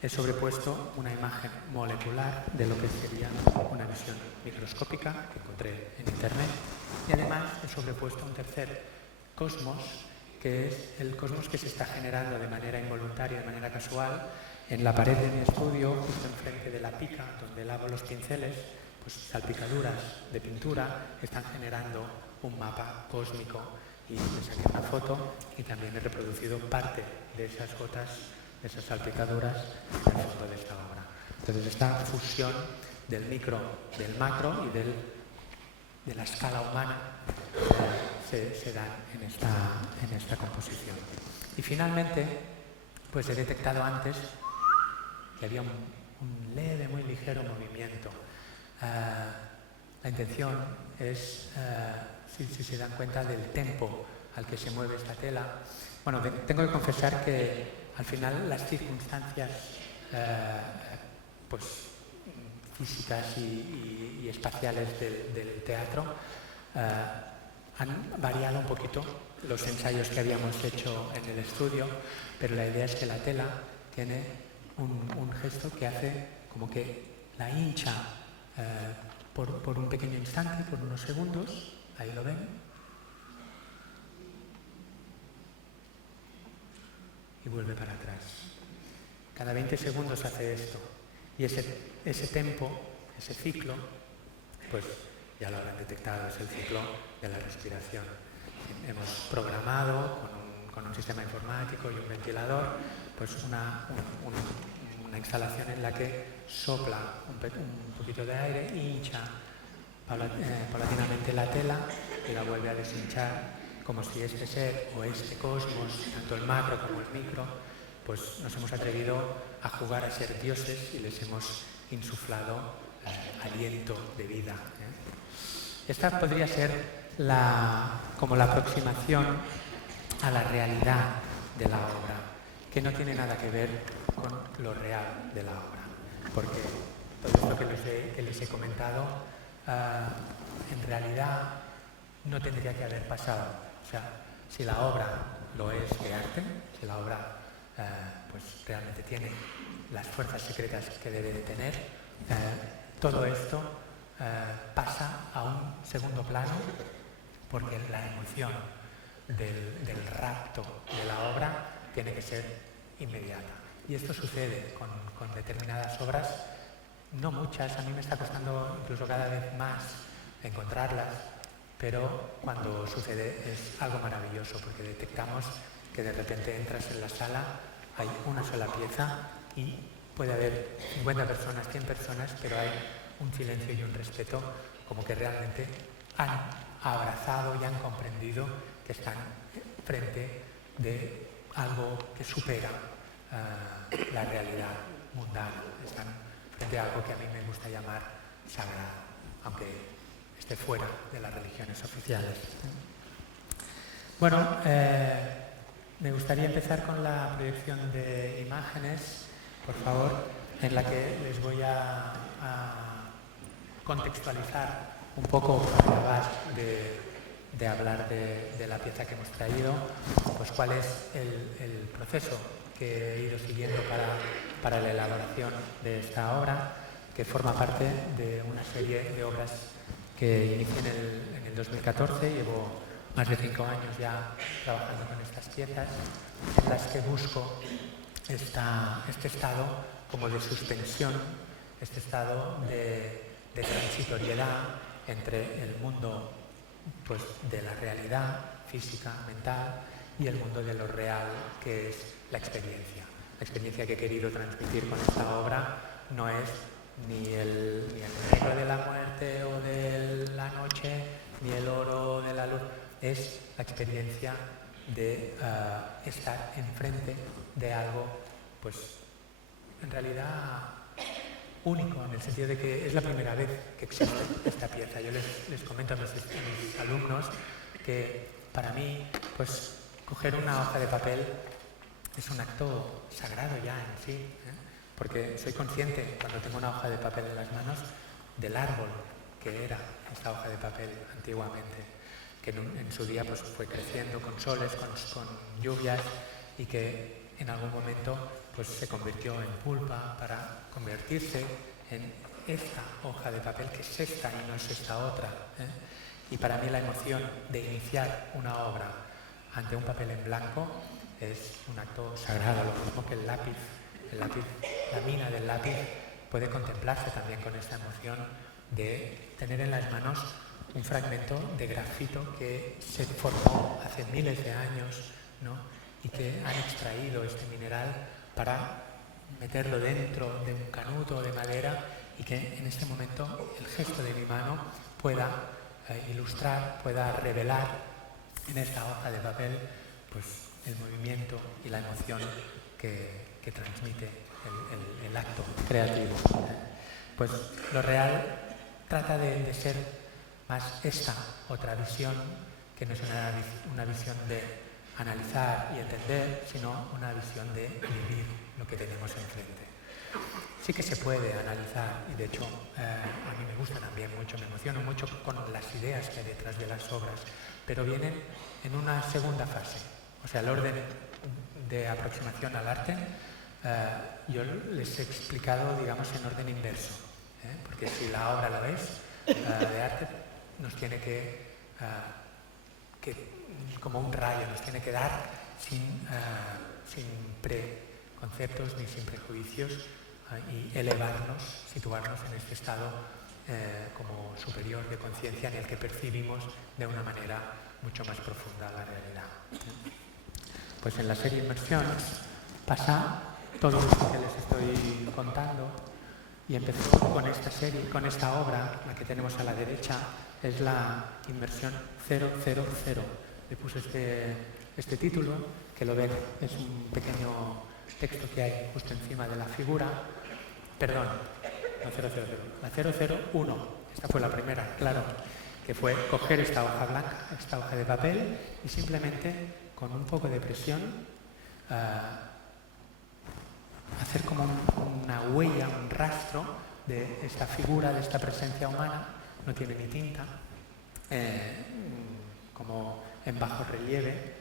he sobrepuesto una imagen molecular de lo que sería una visión microscópica que encontré en internet, y además he sobrepuesto un tercer cosmos, que es el cosmos que se está generando de manera involuntaria, de manera casual, en la pared de mi estudio, justo enfrente de la pica donde lavo los pinceles. Pues salpicaduras de pintura están generando un mapa cósmico, y le saqué una foto y también he reproducido parte de esas gotas, de esas salpicaduras en el fondo de esta obra. Entonces esta fusión del micro, del macro y de la escala humana se dan en esta composición. Y finalmente, pues he detectado antes que había un leve, muy ligero movimiento. La intención es, si se dan cuenta del tempo al que se mueve esta tela. Bueno, tengo que confesar que al final las circunstancias pues, físicas y espaciales del teatro han variado un poquito los ensayos que habíamos hecho en el estudio, pero la idea es que la tela tiene un gesto que hace como que la hincha por un pequeño instante, por unos segundos, ahí lo ven, y vuelve para atrás. Cada 20 segundos hace esto, y ese tempo, ese ciclo, pues ya lo habrán detectado, es el ciclo de la respiración. Hemos programado con un sistema informático y un ventilador, pues una instalación en la que sopla un poquito de aire, hincha paulatinamente la tela y la vuelve a deshinchar, como si este ser o este cosmos, tanto el macro como el micro, pues nos hemos atrevido a jugar a ser dioses y les hemos insuflado aliento de vida. Esta podría ser como la aproximación a la realidad de la obra, que no tiene nada que ver con lo real de la obra, porque todo esto que les he comentado en realidad no tendría que haber pasado. O sea, si la obra lo es de arte, si la obra pues realmente tiene las fuerzas secretas que debe de tener, todo esto pasa a un segundo plano, porque la emoción del rapto de la obra tiene que ser inmediata. Y esto sucede con determinadas obras, no muchas, a mí me está costando incluso cada vez más encontrarlas, pero cuando sucede es algo maravilloso, porque detectamos que de repente entras en la sala, hay una sola pieza y puede haber 50 personas, 100 personas, pero hay un silencio y un respeto, como que realmente han abrazado y han comprendido que están frente de algo que supera la realidad mundana. Están frente a algo que a mí me gusta llamar sagrado, aunque esté fuera de las religiones oficiales. Bueno, me gustaría empezar con la proyección de imágenes, por favor, en la que les voy a contextualizar un poco para acabar de hablar de la pieza que hemos traído, pues cuál es el proceso que he ido siguiendo para la elaboración de esta obra, que forma parte de una serie de obras que inicié en el 2014. Llevo más de 5 años ya trabajando con estas piezas, en las que busco este estado como de suspensión, este estado de transitoriedad entre el mundo, pues, de la realidad física, mental, y el mundo de lo real, que es la experiencia. La experiencia que he querido transmitir con esta obra no es ni el negro de la muerte o de la noche, ni el oro de la luz, es la experiencia de estar enfrente de algo, pues, en realidad único, en el sentido de que es la primera vez que existe esta pieza. Yo les comento a mis alumnos que para mí, pues, coger una hoja de papel es un acto sagrado ya en sí, porque soy consciente, cuando tengo una hoja de papel en las manos, del árbol que era esta hoja de papel antiguamente, que en su día, pues, fue creciendo con soles, con lluvias, y que en algún momento, pues, se convirtió en pulpa para convertirse en esta hoja de papel, que es esta y no es esta otra. Y para mí la emoción de iniciar una obra ante un papel en blanco es un acto sagrado, lo mismo que el lápiz, la mina del lápiz puede contemplarse también con esta emoción de tener en las manos un fragmento de grafito que se formó hace miles de años, ¿no? Y que han extraído este mineral para meterlo dentro de un canuto de madera, y que en este momento el gesto de mi mano pueda ilustrar, pueda revelar en esta hoja de papel, pues, el movimiento y la emoción que transmite el acto creativo. Pues lo real trata de ser más esta otra visión, que no es una visión de analizar y entender, sino una visión de vivir lo que tenemos enfrente. Sí que se puede analizar, y de hecho a mí me gusta también mucho, me emociono mucho con las ideas que hay detrás de las obras, pero vienen en una segunda fase. O sea, el orden de aproximación al arte, yo les he explicado, digamos, en orden inverso, porque si la obra lo es, de arte, nos tiene que como un rayo, nos tiene que dar sin preconceptos ni sin prejuicios, y elevarnos, situarnos en este estado como superior de conciencia, en el que percibimos de una manera mucho más profunda la realidad. Pues en la serie Inmersiones pasa todo esto que les estoy contando, y empezó con esta serie, con esta obra, la que tenemos a la derecha, es la Inmersión 000. Le puse este título, que lo ven, es un pequeño texto que hay justo encima de la figura. Perdón, no 000, la 001. Esta fue la primera, claro, que fue coger esta hoja blanca, esta hoja de papel, y simplemente con un poco de presión hacer como una huella, un rastro de esta figura, de esta presencia humana. No tiene ni tinta, como en bajo relieve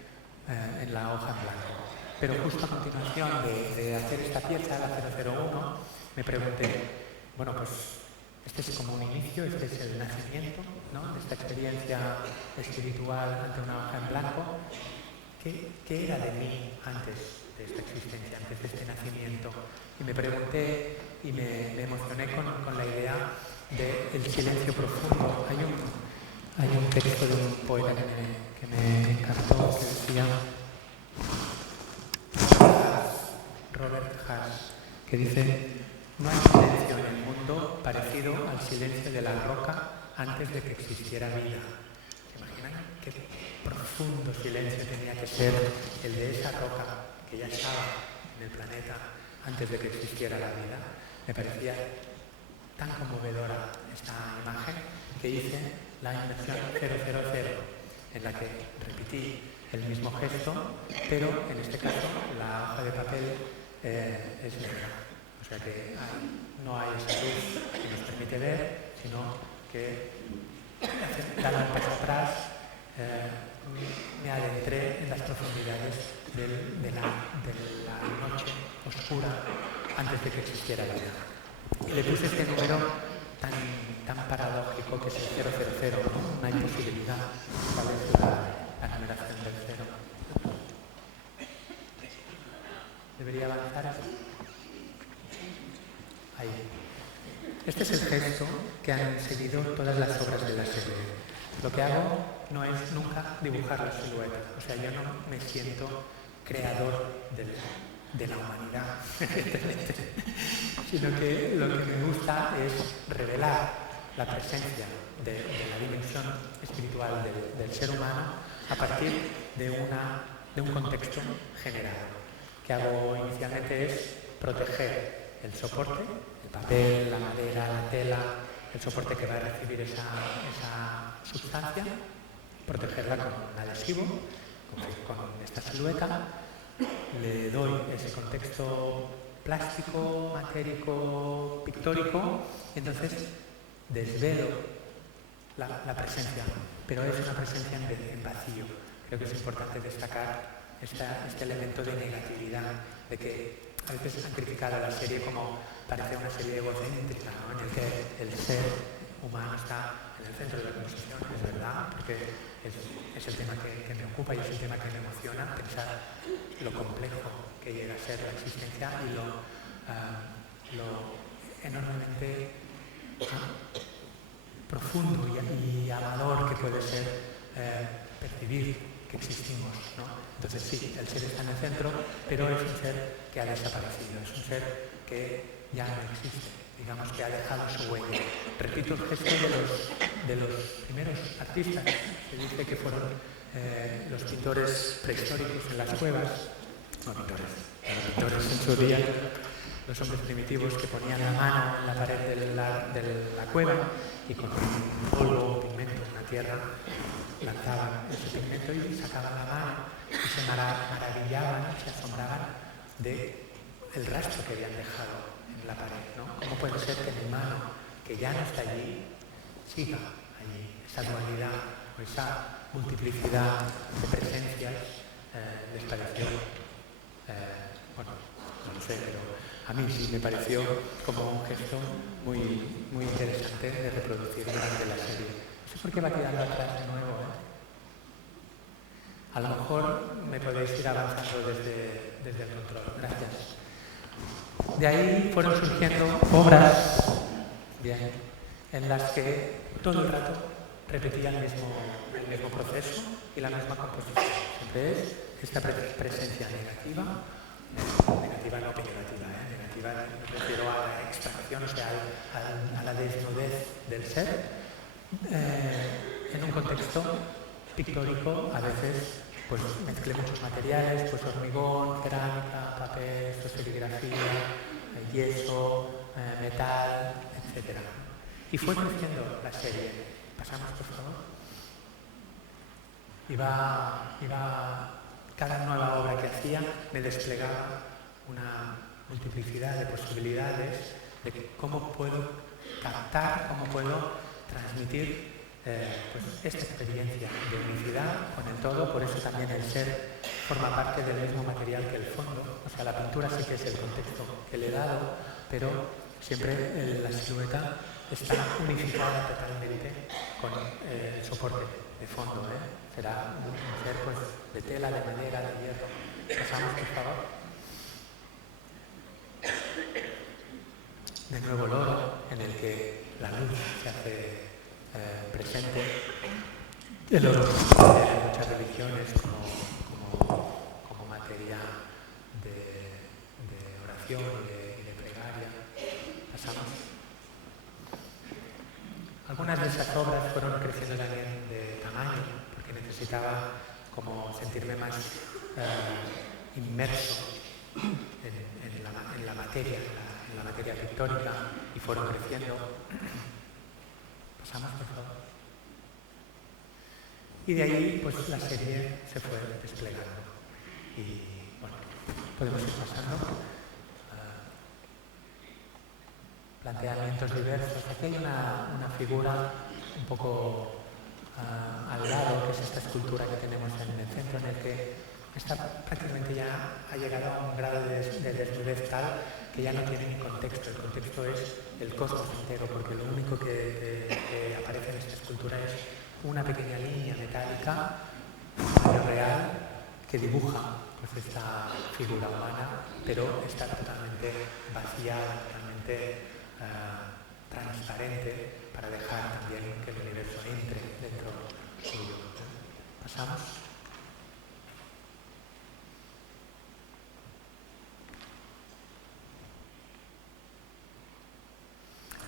en la hoja en blanco. Pero justo a continuación de hacer esta pieza, la 001, me pregunté, bueno, pues este es como un inicio, este es el nacimiento, ¿no?, de esta experiencia espiritual ante una hoja en blanco. ¿Qué era de mí antes de esta existencia, antes de este nacimiento. Y me pregunté y me emocioné con la idea del silencio profundo. Hay un texto de un poeta que me encantó, que decía Robert Hass, que dice: no hay silencio en el mundo parecido al silencio de la roca antes de que existiera vida. ¿Se imaginan qué profundo silencio tenía que ser el de esa roca que ya estaba en el planeta antes de que existiera la vida? Me parecía tan conmovedora esta imagen que hice la inversión 000, en la que repetí el mismo gesto, pero en este caso la hoja de papel es negra. O sea que no hay esa luz que nos permite ver, sino que dando un paso atrás me adentré en las profundidades de la noche oscura antes de que existiera la vida. Y le puse este número tan paradójico que es el 000, ¿no? Una imposibilidad. ¿Cuál es la numeración del cero? ¿Debería avanzar? Ahí. Este es el gesto que han seguido todas las obras de la serie. Lo que hago no es nunca dibujar la silueta. O sea, yo no me siento creador de la humanidad, sino que lo que me gusta es revelar la presencia de la dimensión espiritual del ser humano a partir de un contexto general. Lo que hago inicialmente es proteger el soporte, el papel, la madera, la tela, el soporte que va a recibir esa sustancia, protegerla con un adhesivo, con esta silueta. Le doy ese contexto plástico, matérico, pictórico, y entonces desvelo la presencia, pero es una presencia en vacío. Creo que es importante destacar este elemento de negatividad, de que a veces han criticado la serie como parece una serie egocéntrica, ¿no? En el que el ser humano está en el centro de la conversación. Es verdad, porque es el tema que me ocupa y es el tema que me emociona, pensar lo complejo que llega a ser la existencia y lo enormemente profundo y amador que puede ser percibir que existimos, ¿no? Entonces sí, el ser está en el centro, pero es un ser que ha desaparecido, es un ser que ya no existe, digamos que ha dejado su huella. Repito el gesto de los primeros artistas, se dice que fueron los pintores prehistóricos en las cuevas, no pintores en su día, los hombres primitivos que ponían la mano en la pared de la cueva y con un polvo, un pigmento, una tierra, lanzaban ese pigmento y sacaban la mano y se maravillaban, se asombraban del rastro que habían dejado en la pared, ¿no? ¿Cómo puede ser que mi mano, que ya no está allí, siga allí? Esa dualidad o esa multiplicidad de presencias les pareció, bueno, no lo sé, pero a mí sí me pareció como un gesto muy, muy interesante de reproducir durante la serie. No sé por qué va tirando atrás de nuevo, A lo mejor me podéis ir avanzando desde el control. Gracias. De ahí fueron surgiendo obras en las que todo el rato repetía el mismo proceso y la misma composición. Siempre es esta presencia negativa no peyorativa, negativa me refiero a la extracción, o sea, a la desnudez del ser, en un contexto pictórico. A veces pues mezclé muchos materiales, pues hormigón, cerámica, papel, serigrafía, yeso, metal, etc. Y fue creciendo la serie. Pasamos, por favor. Cada nueva obra que hacía me desplegaba una multiplicidad de posibilidades de cómo puedo captar, cómo puedo transmitir pues esta experiencia de unicidad con el todo. Por eso también el ser forma parte del mismo material que el fondo. O sea, la pintura sí que es el contexto que le he dado, pero siempre la silueta está unificada totalmente con el soporte de fondo. Será un ser pues, de tela, de madera, de hierro. Pasamos, por favor. de Nuevo Loro, en el que la luz se hace presente. El oro en muchas religiones como materia de oración y de plegaria. Pasamos. Algunas de esas obras fueron creciendo también de tamaño, porque necesitaba como sentirme más inmerso en la materia pictórica, y fueron creciendo. Pasamos, por favor. Y de ahí pues la serie se fue desplegando. Y bueno, podemos ir pasando. Planteamientos diversos. Aquí hay una figura un poco al lado, que es esta escultura que tenemos en el centro, en el que está prácticamente ya ha llegado a un grado de desnudez tal que ya no tiene ni contexto. El contexto es el cosmos entero, porque lo único que aparece en esta escultura es una pequeña línea metálica, tamaño real, que dibuja pues, esta figura humana, pero está totalmente vaciada, totalmente transparente, para dejar también que el universo entre dentro suyo. Pasamos.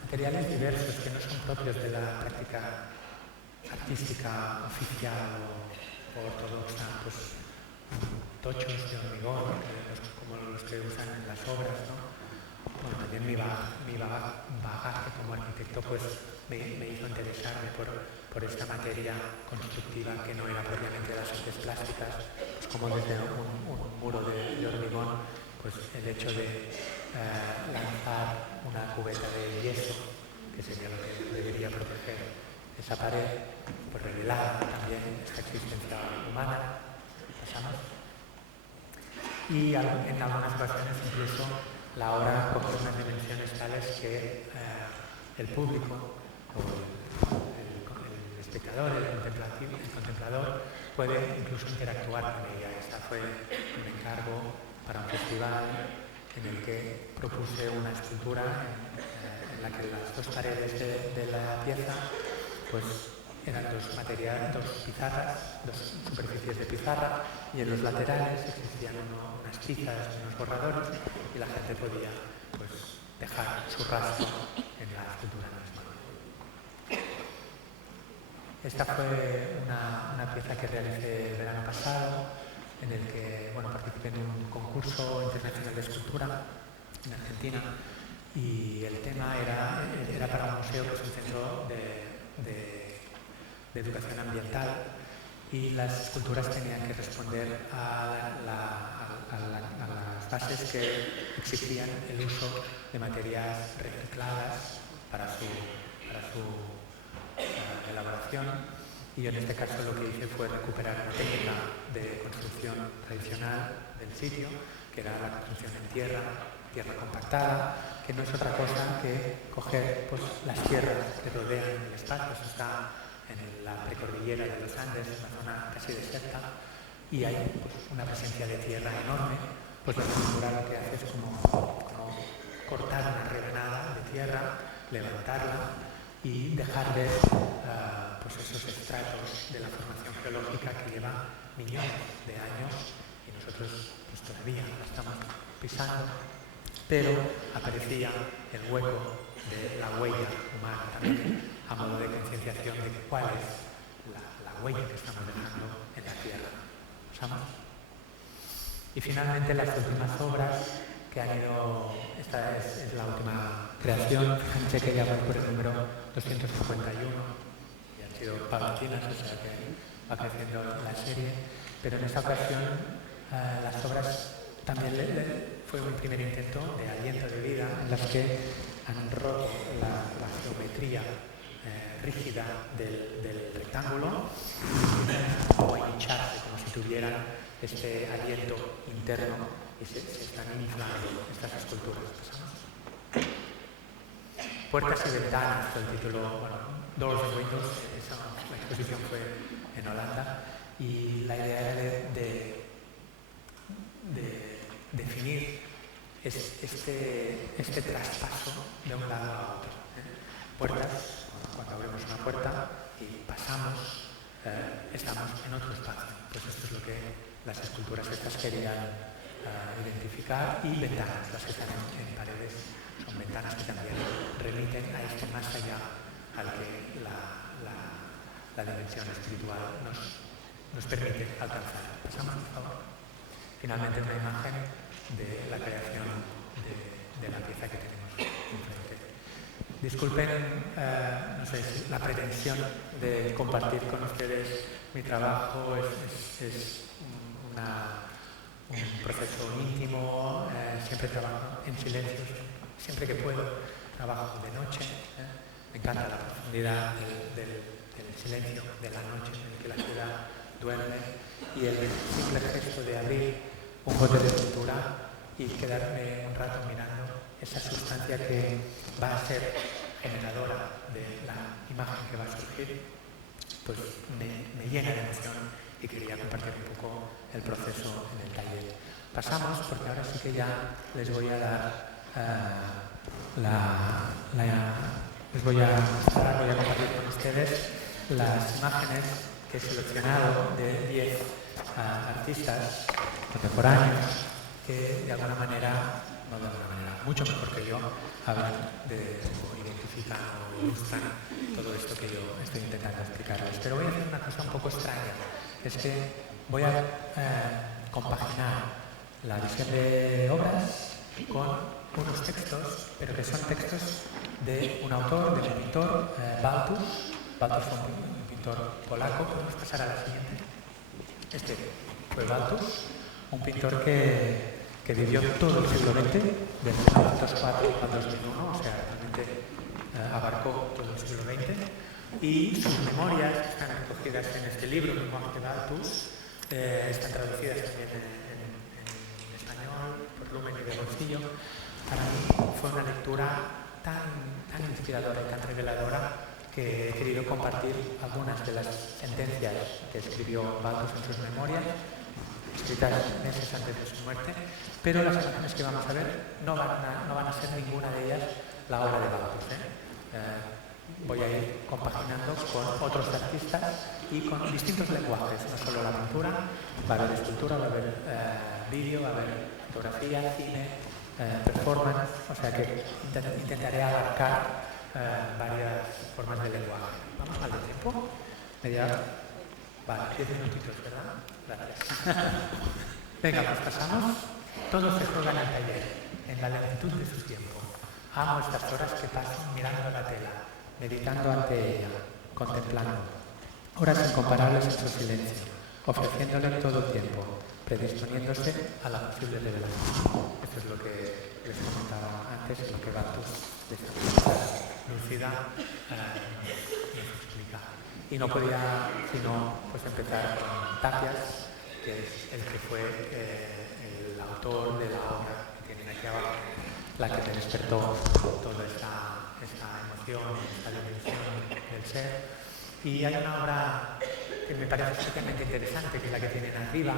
Materiales diversos que no son propios de la práctica artística oficial o ortodoxa, pues tochos de hormigón, como los que usan en las obras, ¿no? Bueno, también mi bagaje como arquitecto pues me hizo interesarme por esta materia constructiva que no era propiamente de las artes plásticas, pues como desde un muro de hormigón, pues el hecho de lanzar una cubeta de yeso, que sería lo que debería proteger esa pared, pues revelaba también esta existencia humana. Pasamos. Y en algunas ocasiones incluso la obra coge unas dimensiones tales que el público o el espectador, el contemplador, puede incluso interactuar con ella. Esta fue un encargo para un festival en el que propuse una escultura en la que las dos paredes de la pieza pues eran dos pizarras, dos superficies de pizarra, y en los laterales existían unas tizas, unos borradores, y la gente podía pues, dejar su rastro en la escultura misma. Esta fue una pieza que realicé el verano pasado, en el que participé en un concurso internacional de escultura en Argentina, y el tema era para un museo que es un centro de educación ambiental, y las esculturas tenían que responder a las bases que exigían el uso de materias recicladas para su elaboración. Y yo en este caso lo que hice fue recuperar una técnica de construcción tradicional del sitio, que era la construcción en tierra compactada, que no es otra cosa que coger pues, las tierras que rodean el espacio. Eso está en la precordillera de los Andes, una zona casi desierta, y hay pues, una presencia de tierra enorme. Pues la escultura lo que hace es como cortar una rebanada de tierra, levantarla y dejar ver pues esos estratos de la formación geológica que lleva millones de años, y nosotros pues, todavía la estamos pisando, pero aparecía el hueco de la huella humana también, a modo de concienciación de cuál es la huella que estamos dejando en la Tierra. ¿Pasamos? Y finalmente las últimas obras que han ido, esta es la última creación, fíjense que ya voy por el número 251, y han sido paulatinas, o sea que va creciendo la serie, pero en esta ocasión las obras también fue un primer intento de aliento de vida, en las que han roto la geometría rígida del rectángulo o a hincharse, como si tuvieran este aliento interno, y se están inflando estas esculturas. Puertas y ventanas fue el título, Doors and Windows, la exposición fue en Holanda, y la idea era de definir es este traspaso de un lado a otro. Puertas, cuando abrimos una puerta y pasamos, estamos en otro espacio. Pues esto es lo que las esculturas estas querían identificar, y ventanas, las que están en paredes, son ventanas que también remiten a este más allá al que la dimensión espiritual nos permite alcanzar. Pasamos, por favor. Finalmente, una imagen de la creación de la pieza que tenemos enfrente. Disculpen, no sé, la pretensión de compartir con ustedes mi trabajo es un proceso íntimo, siempre trabajo en silencio, siempre que puedo, trabajo de noche. Me encanta la profundidad del silencio de la noche en el que la ciudad duerme, y el simple gesto de abrir un bote de pintura y quedarme un rato mirando esa sustancia que va a ser generadora de la imagen que va a surgir, pues me llena de emoción, y quería compartir un poco el proceso en el taller. Pasamos, porque ahora sí que ya les voy a dar voy a compartir con ustedes las imágenes que he seleccionado de 10 artistas contemporáneos que de alguna manera, no de alguna manera, mucho mejor que yo, hablan de o identifican o ilustran todo esto que yo estoy intentando explicarles. Pero voy a hacer una cosa un poco extraña, es que voy a compaginar la visión de obras con unos textos, pero que son textos de un autor, de un pintor, Baltus. Baltus fue un pintor polaco. ¿Podemos pasar a la siguiente? Este fue Baltus, un pintor que vivió todo el siglo XX, de 1904 al 2001, o sea, realmente abarcó todo el siglo XX, y sus memorias, que están recogidas en este libro, Memoires de Baltus, están traducidas también en español, por Lumen y de Bolsillo. Para mí fue una lectura tan inspiradora y tan reveladora que he querido compartir algunas de las sentencias que escribió Baltus en sus memorias, escritas meses antes de su muerte, pero las imágenes que vamos a ver no van a ser ninguna de ellas la obra de Baltus. Voy a ir compaginando con otros artistas y con distintos lenguajes, no solo la pintura, va a haber escultura, va a haber vídeo, va a haber fotografía, cine, performance, o sea que intentaré abarcar varias formas de lenguaje. ¿Vamos mal de tiempo? Media hora. Vale, 10 minutitos, ¿verdad? Gracias. Venga, pues pasamos. Todo se juega en el taller, en la lentitud de su tiempo. Amo estas horas que paso mirando la tela, meditando ante ella, contemplando. Horas incomparables en su silencio, ofreciéndole todo el tiempo, predisponiéndose a la posible revelación. Esto es lo que les comentaba antes, lo que Baltus de esta pintura lúcida nos explica. Y no podía sino pues, empezar con Tapias, que es el que fue el autor de la obra que tienen aquí abajo, la que me despertó toda esta emoción, esta dimensión del ser. Y hay una obra que me parece especialmente interesante, que es la que tienen arriba,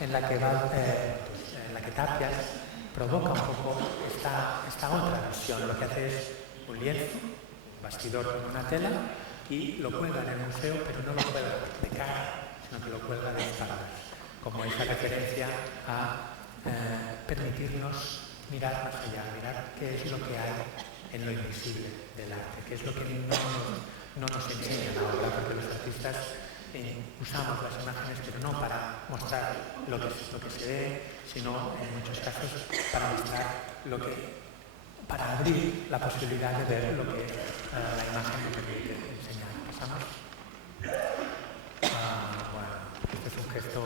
en la que Tapias provoca un poco esta otra visión. Lo que hace es un lienzo, un bastidor con una tela, y lo cuelga en el museo, pero no lo cuelga de cara, sino que lo cuelga de espaldas, como esa referencia a permitirnos mirar más allá, mirar qué es lo que hay en lo invisible del arte, qué es lo que no nos enseñan ahora, porque los artistas usamos las imágenes, pero no para mostrar lo que se ve, sino en muchos casos para mostrar para abrir la posibilidad de ver lo que la imagen nos permite enseñar. ¿Pasamos? Bueno, este es un gesto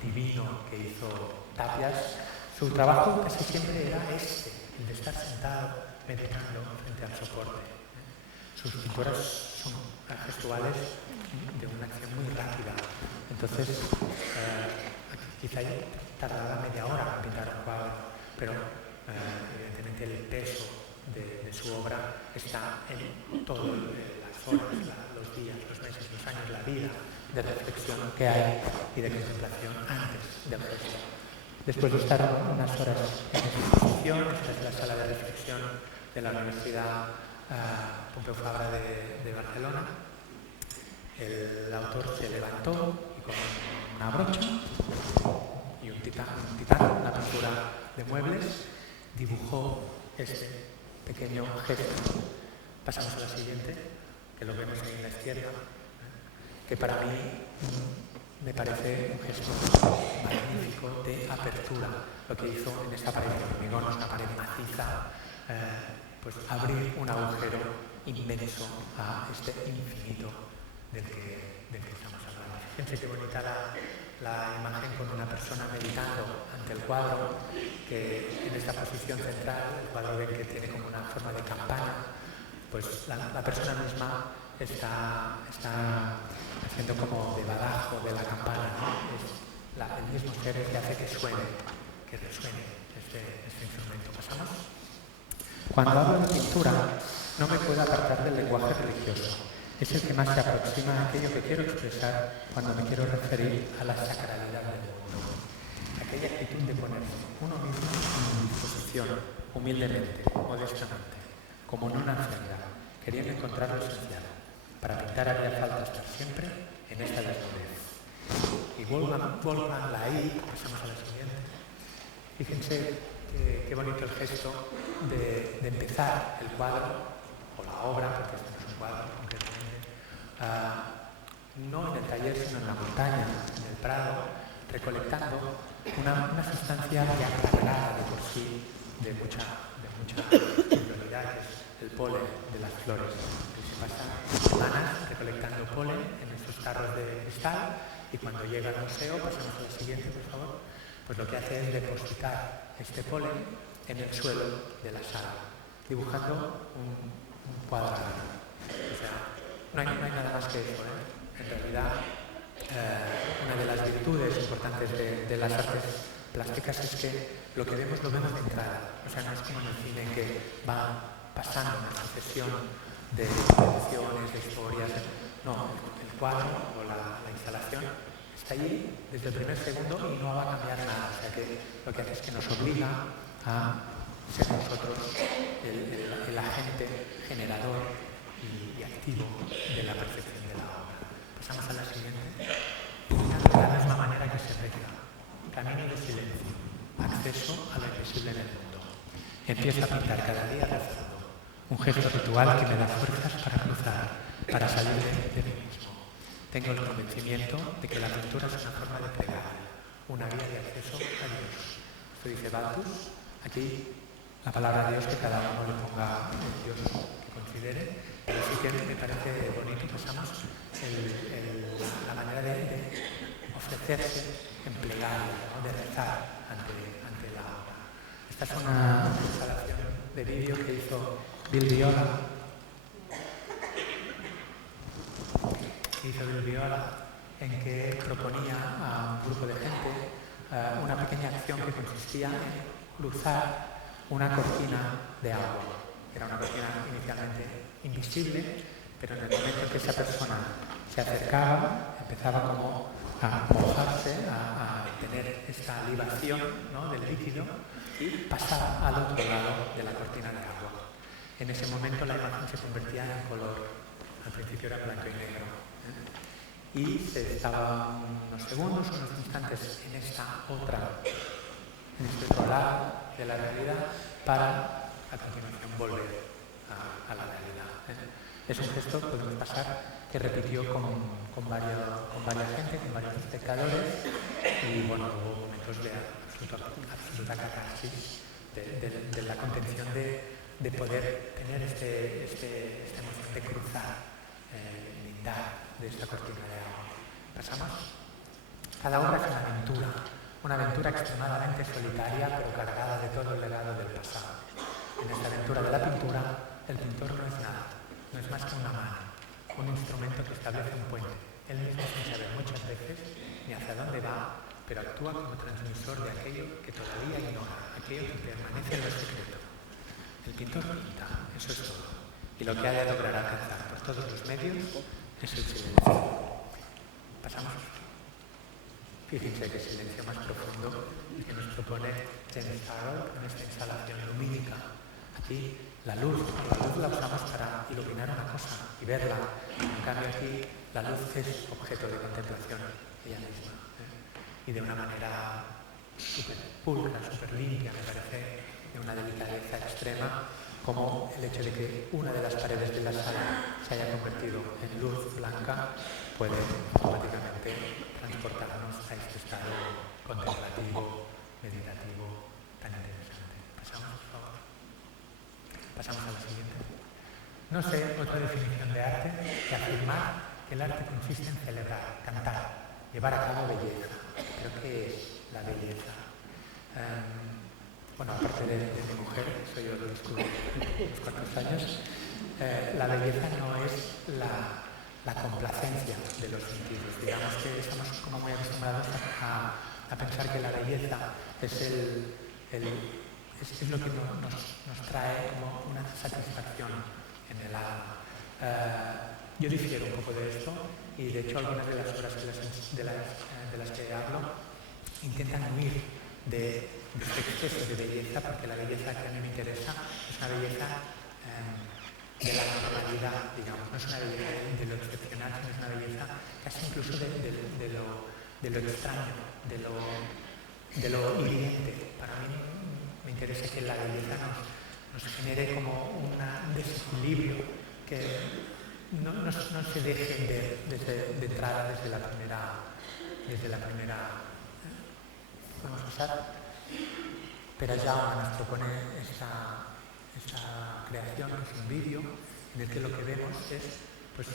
divino que hizo Tapias. Su trabajo casi siempre era el de estar sentado meditando frente al soporte. Sus pinturas son gestuales de una acción muy rápida. Entonces, quizá tardará media hora en pintar un cuadro, pero evidentemente el peso de su obra está en todas las horas, los días, los meses, los años, la vida de reflexión que hay y de contemplación antes del gesto. Después de estar unas horas en exposición, esta es la sala de reflexión de la Universidad Pompeu Fabra de Barcelona, el autor se levantó y con una brocha y un titán, una pintura de muebles, dibujó este pequeño gesto. Pasamos a la siguiente, que lo vemos ahí en la izquierda, que para mí me parece un gesto magnífico de apertura. Lo que hizo en esta pared de hormigón, una pared maciza, pues abrir un agujero inmenso a este infinito del que estamos hablando. Fíjense qué bonita la imagen con una persona meditando ante el cuadro, que en esta posición central, el cuadro ven que tiene como una forma de campana, pues la persona misma está haciendo como de badajo de la campana, ¿no? Es el mismo ser que hace que suene, que resuene este instrumento. ¿Pasamos? Cuando hablo de pintura, no me puedo apartar del lenguaje religioso. Es el que más se aproxima a aquello que quiero expresar cuando me quiero referir a la sacralidad del mundo. Aquella actitud de poner uno mismo en disposición, humildemente, modestamente, como en una enfermedad, queriendo encontrar lo esencial. Para pintar había falta estar siempre en esta desnudez. Y Wolfgang Lahí, pasamos a la siguiente. Fíjense qué bonito el gesto de empezar el cuadro, o la obra, porque esto no es un cuadro concretamente, no en el taller, sino en la montaña, en el prado, recolectando una sustancia ya cargada de por sí, de mucha prioridad, que es el polen de las flores. Y se pasa semanas recolectando polen en estos tarros de cristal, y cuando llega al museo, pasamos a la siguiente, por favor, pues lo que hace es depositar este polen en el suelo de la sala, dibujando un cuadrado. O sea, no hay nada más que eso, ¿eh? En realidad, una de las virtudes importantes de las artes plásticas es que lo que vemos lo vemos de entrada. O sea, no es como en el cine que va pasando una sucesión de emociones, de historias. No, el cuadro o la instalación está allí desde el primer segundo y no va a cambiar nada. O sea, que lo que hace es que nos obliga a ser nosotros el agente generador y activo de la perfección de la obra. Pasamos a la siguiente. De la misma manera que se reza. Camino de silencio. Acceso a lo invisible en el mundo. Empiezo a pintar cada día rezando. Un gesto ritual que me da fuerzas para cruzar, para salir de mí mismo. Tengo el convencimiento de que la pintura es una forma de plegaria, una vía de acceso a Dios. Esto dice Balthus. Aquí la palabra de Dios que cada uno le ponga el Dios que considere, pero sí que me parece bonito, pasamos la manera de ofrecerse en plegaria, ¿no? De rezar ante la obra. Esta es una instalación de vídeo que hizo Bill Viola, en que proponía a un grupo de gente una pequeña acción que consistía en cruzar una cortina de agua. Era una cortina inicialmente invisible, pero en el momento en que esa persona se acercaba, empezaba como a mojarse, a tener esta libación, ¿no?, del líquido, y pasaba al otro lado de la cortina de agua. En ese momento la imagen se convertía en color. Al principio era blanco y negro. Y se estaba unos segundos, unos instantes en este otro lado de la realidad, para a continuación volver a la realidad. Es un gesto, podemos pasar, que repitió con varias gente, con varios espectadores, y bueno, hubo momentos de absoluta catarsis, de la contención de poder tener esta emoción de cruzar, lindar de esta cortina de agua. ¿Pasamos? Cada obra es una aventura extremadamente solitaria, pero cargada de todo el legado del pasado. En esta aventura de la pintura, el pintor no es nada, no es más que una mano, un instrumento que establece un puente. Él mismo sin saber muchas veces ni hacia dónde va, pero actúa como transmisor de aquello que todavía ignora, aquello que permanece en lo secreto. El pintor pinta, eso es todo. Y lo que ha de lograr alcanzar por todos los medios es el silencio. Pasamos. Fíjense qué silencio más profundo el que nos propone James Carroll en esta instalación lumínica. Aquí la luz la usamos para iluminar una cosa y verla. En cambio aquí la luz es objeto de contemplación ella misma. Y de una manera súper pulcra, súper limpia, me parece de una delicadeza extrema, como el hecho de que una de las paredes de la sala se haya convertido en luz blanca puede automáticamente transportarnos a este estado contemplativo, meditativo, tan interesante. Pasamos, por favor. Pasamos a la siguiente. No sé otra definición de arte que afirmar que el arte consiste en celebrar, cantar, llevar a cabo belleza. ¿Pero qué es la belleza? Bueno, aparte de mi mujer, soy yo lo descubrí unos cuantos años, la belleza no es la complacencia de los sentidos. Digamos que estamos como muy acostumbrados a pensar que la belleza es lo que nos trae como una satisfacción en el alma. Yo difiero un poco de esto y de hecho algunas de las obras de las que hablo intentan huir de este exceso de belleza, porque la belleza que a mí me interesa es una belleza de la normalidad, digamos, no es una belleza de lo excepcional, sino es una belleza casi incluso de lo extraño, de lo hiriente. Para mí me interesa que la belleza nos genere como un desequilibrio que no se deje ver de entrada desde la primera vamos a pasar. Perayama nos propone esta creación, que es un vídeo en el que lo que vemos es pues,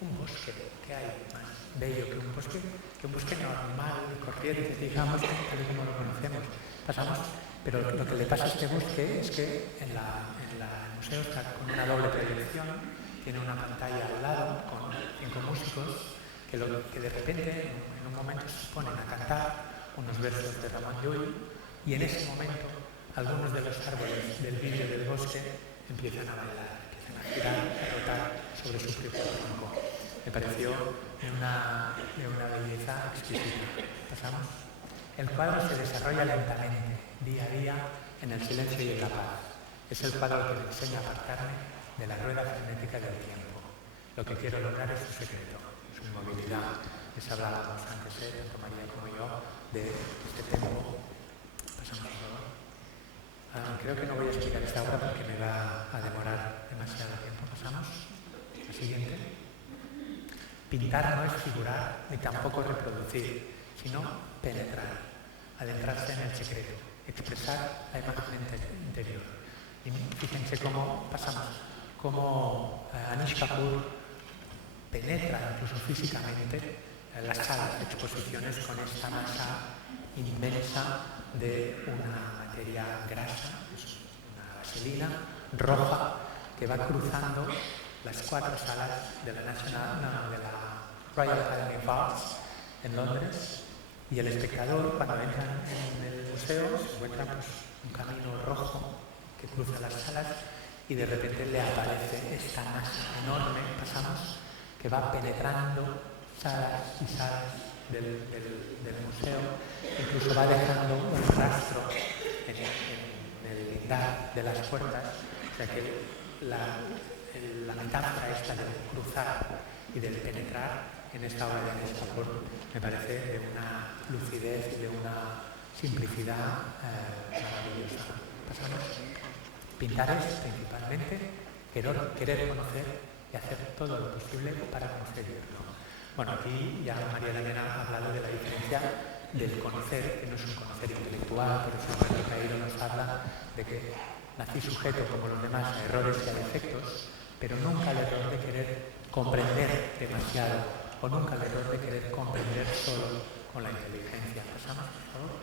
un bosque. ¿Qué hay más bello que un bosque normal, corriente, digamos, tal y como lo conocemos? Pasamos, pero lo que le pasa a este bosque es que en el museo está con una doble proyección, tiene una pantalla al lado con 5 músicos que de repente en un momento se ponen a cantar unos versos de Ramón Llull y en ese momento algunos de los árboles del vídeo del bosque empiezan a bailar, empiezan a girar, a rotar sobre su propio tronco. Me pareció de una belleza exquisita. ¿Pasamos? El cuadro se desarrolla lentamente, día a día, en el silencio y en la paz. Es el cuadro que me enseña a apartarme de la rueda frenética del tiempo. Lo que quiero lograr es su secreto, su inmovilidad. Les hablábamos antes, tanto María como yo, de este tempo. Pasamos, por favor. Creo que no voy a explicar esta obra porque me va a demorar demasiado tiempo. Pasamos. La siguiente. Pintar no es figurar ni tampoco reproducir, sino penetrar, adentrarse en el secreto, expresar la imagen interior. Y fíjense cómo pasamos, cómo Anish Kapoor penetra incluso físicamente las salas de exposiciones con esta masa inmensa de una materia grasa, una vaselina roja que va cruzando las 4 salas de la Royal Academy of Arts en Londres, y el espectador cuando entra en el museo se encuentra pues, un camino rojo que cruza las salas y de repente le aparece esta masa enorme, pasamos, que va penetrando salas y salas del museo, incluso va dejando un rastro en el lindar de las puertas, o sea que la metáfora esta del cruzar y del penetrar en esta obra de Anish Kapoor me parece de una lucidez y de una simplicidad maravillosa. Pasamos. Pintar es principalmente querer conocer y hacer todo lo posible para conseguirlo. Bueno, aquí ya María Elena ha hablado de la diferencia del conocer, que no es un conocer intelectual, pero Samuel Caído nos habla de que nací sujeto como los demás a errores y a defectos, pero nunca el error de querer comprender demasiado o nunca el error de querer comprender solo con la inteligencia. Pasamos, por favor.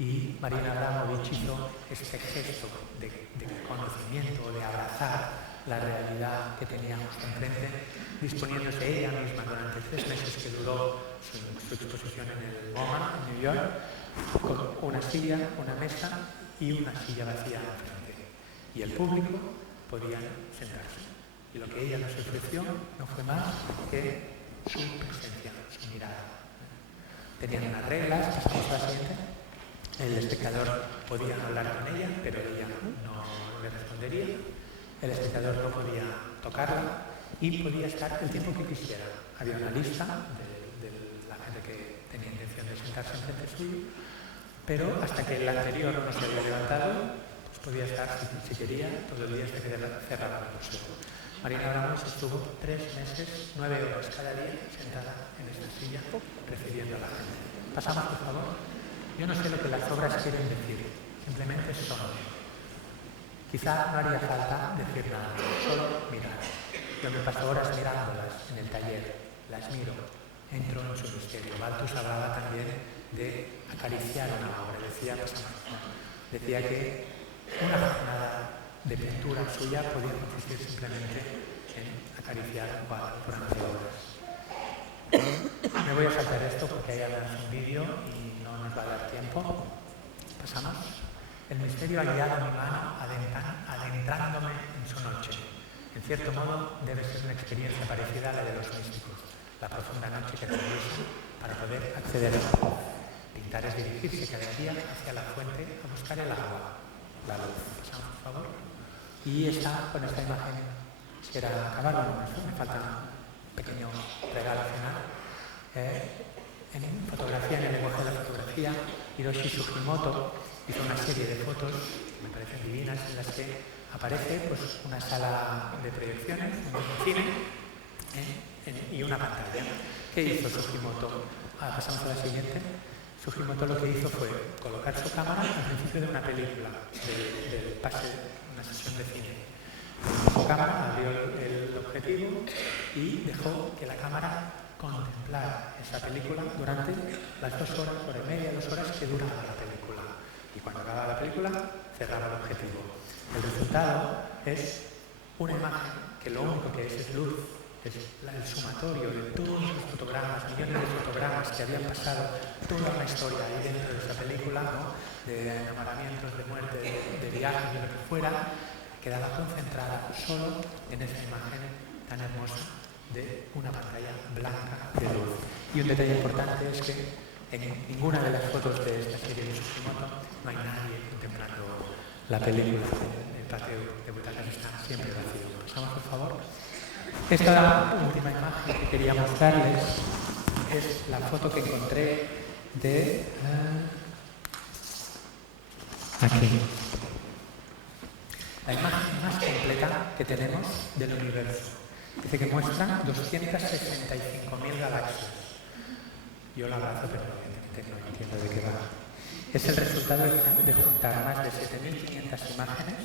Y Marina Abramovich hizo este gesto de conocimiento, de abrazar la realidad que tenía justo enfrente, disponiéndose ella misma durante 3 meses que duró su exposición en el MoMA, en New York, con una silla, una mesa y una silla vacía enfrente. Y el público podía sentarse. Y lo que ella nos ofreció no fue más que su presencia, su mirada. tenían unas reglas. Pasamos a la siguiente. El espectador podía hablar con ella, pero ella no le respondería. El espectador no podía tocarla y podía estar el tiempo que quisiera. Había una lista de la gente que tenía intención de sentarse enfrente suyo, pero hasta que el anterior no se había levantado, pues podía estar, si quería, todo el día hasta que cerrara el museo. Marina Ramos estuvo 3 meses, 9 horas cada día sentada en esta silla recibiendo a la gente. Pasamos, por favor. Yo no sé lo que las obras quieren decir, simplemente son. Quizá no haría falta decir nada, solo mirar. Yo me paso horas mirándolas en el taller, las miro, entro en su misterio. Balthus hablaba también de acariciar una obra, decía que una jornada de pintura suya podía consistir simplemente en acariciar un cuadro durante horas. Me voy a saltar esto porque hay además un vídeo y no nos va a dar tiempo. Pasamos. El misterio ha guiado mi mano adentrándome en su noche. En cierto modo debe ser una experiencia parecida a la de los místicos, la profunda noche que atraviesan para poder acceder a la luz. Pintar es dirigirse cada día hacia la fuente a buscar el agua, la luz. Pasamos, por favor. Y con esta imagen, si era acabar, me falta un pequeño regalo final. En fotografía, en el lenguaje de la fotografía, Hiroshi Sugimoto hizo una serie de fotos que me parecen divinas en las que aparece pues, una sala de proyecciones, un cine y una pantalla. ¿Qué hizo Sugimoto? Pasamos a la siguiente. Sugimoto lo que hizo fue colocar su cámara al principio de una película, del pase, una sesión de cine. Su cámara abrió el objetivo y dejó que la cámara contemplara esa película durante las 2 horas, hora y media, 2 horas que duraba la película. Y cuando acababa la película, cerraba el objetivo. El resultado es una imagen que lo único que es luz, es el sumatorio de todos los fotogramas, millones de fotogramas que habían pasado toda una historia ahí dentro de esa película, ¿no? De enamoramientos, de muerte, de viajes, de lo que fuera, quedaba concentrada solo en esa imagen tan hermosa de una pantalla blanca de luz. Y un detalle importante es que en ninguna de las fotos de esta serie de Sugimoto no hay nadie contemplando la película. El patio de butacas está siempre vacío. Pasamos, por favor. Esta última imagen que quería mostrarles es la foto que encontré de... aquí. La imagen más completa que tenemos del universo. Dice que muestra 265.000 galaxias. Yo la abrazo, pero evidentemente no entiendo de qué va. Es el resultado de juntar más de 7.500 imágenes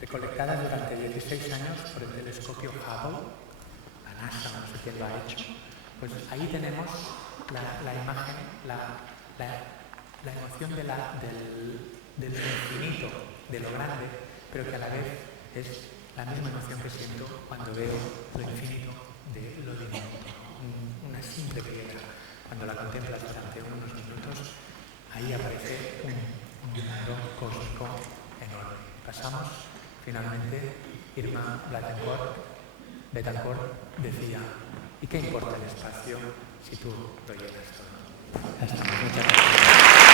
recolectadas durante 16 años por el telescopio Hubble. La NASA, no sé quién lo ha hecho. Pues ahí tenemos la imagen, la emoción del infinito, de lo grande, pero que a la vez es la misma emoción que siento cuando veo lo infinito de lo diminuto. Una simple piedra, cuando la contemplas durante unos minutos, ahí aparece un mundo cósmico enorme. Pasamos, finalmente, Irma Betancourt decía, ¿y qué importa el espacio si tú lo llenas todo? Ya está, muchas gracias.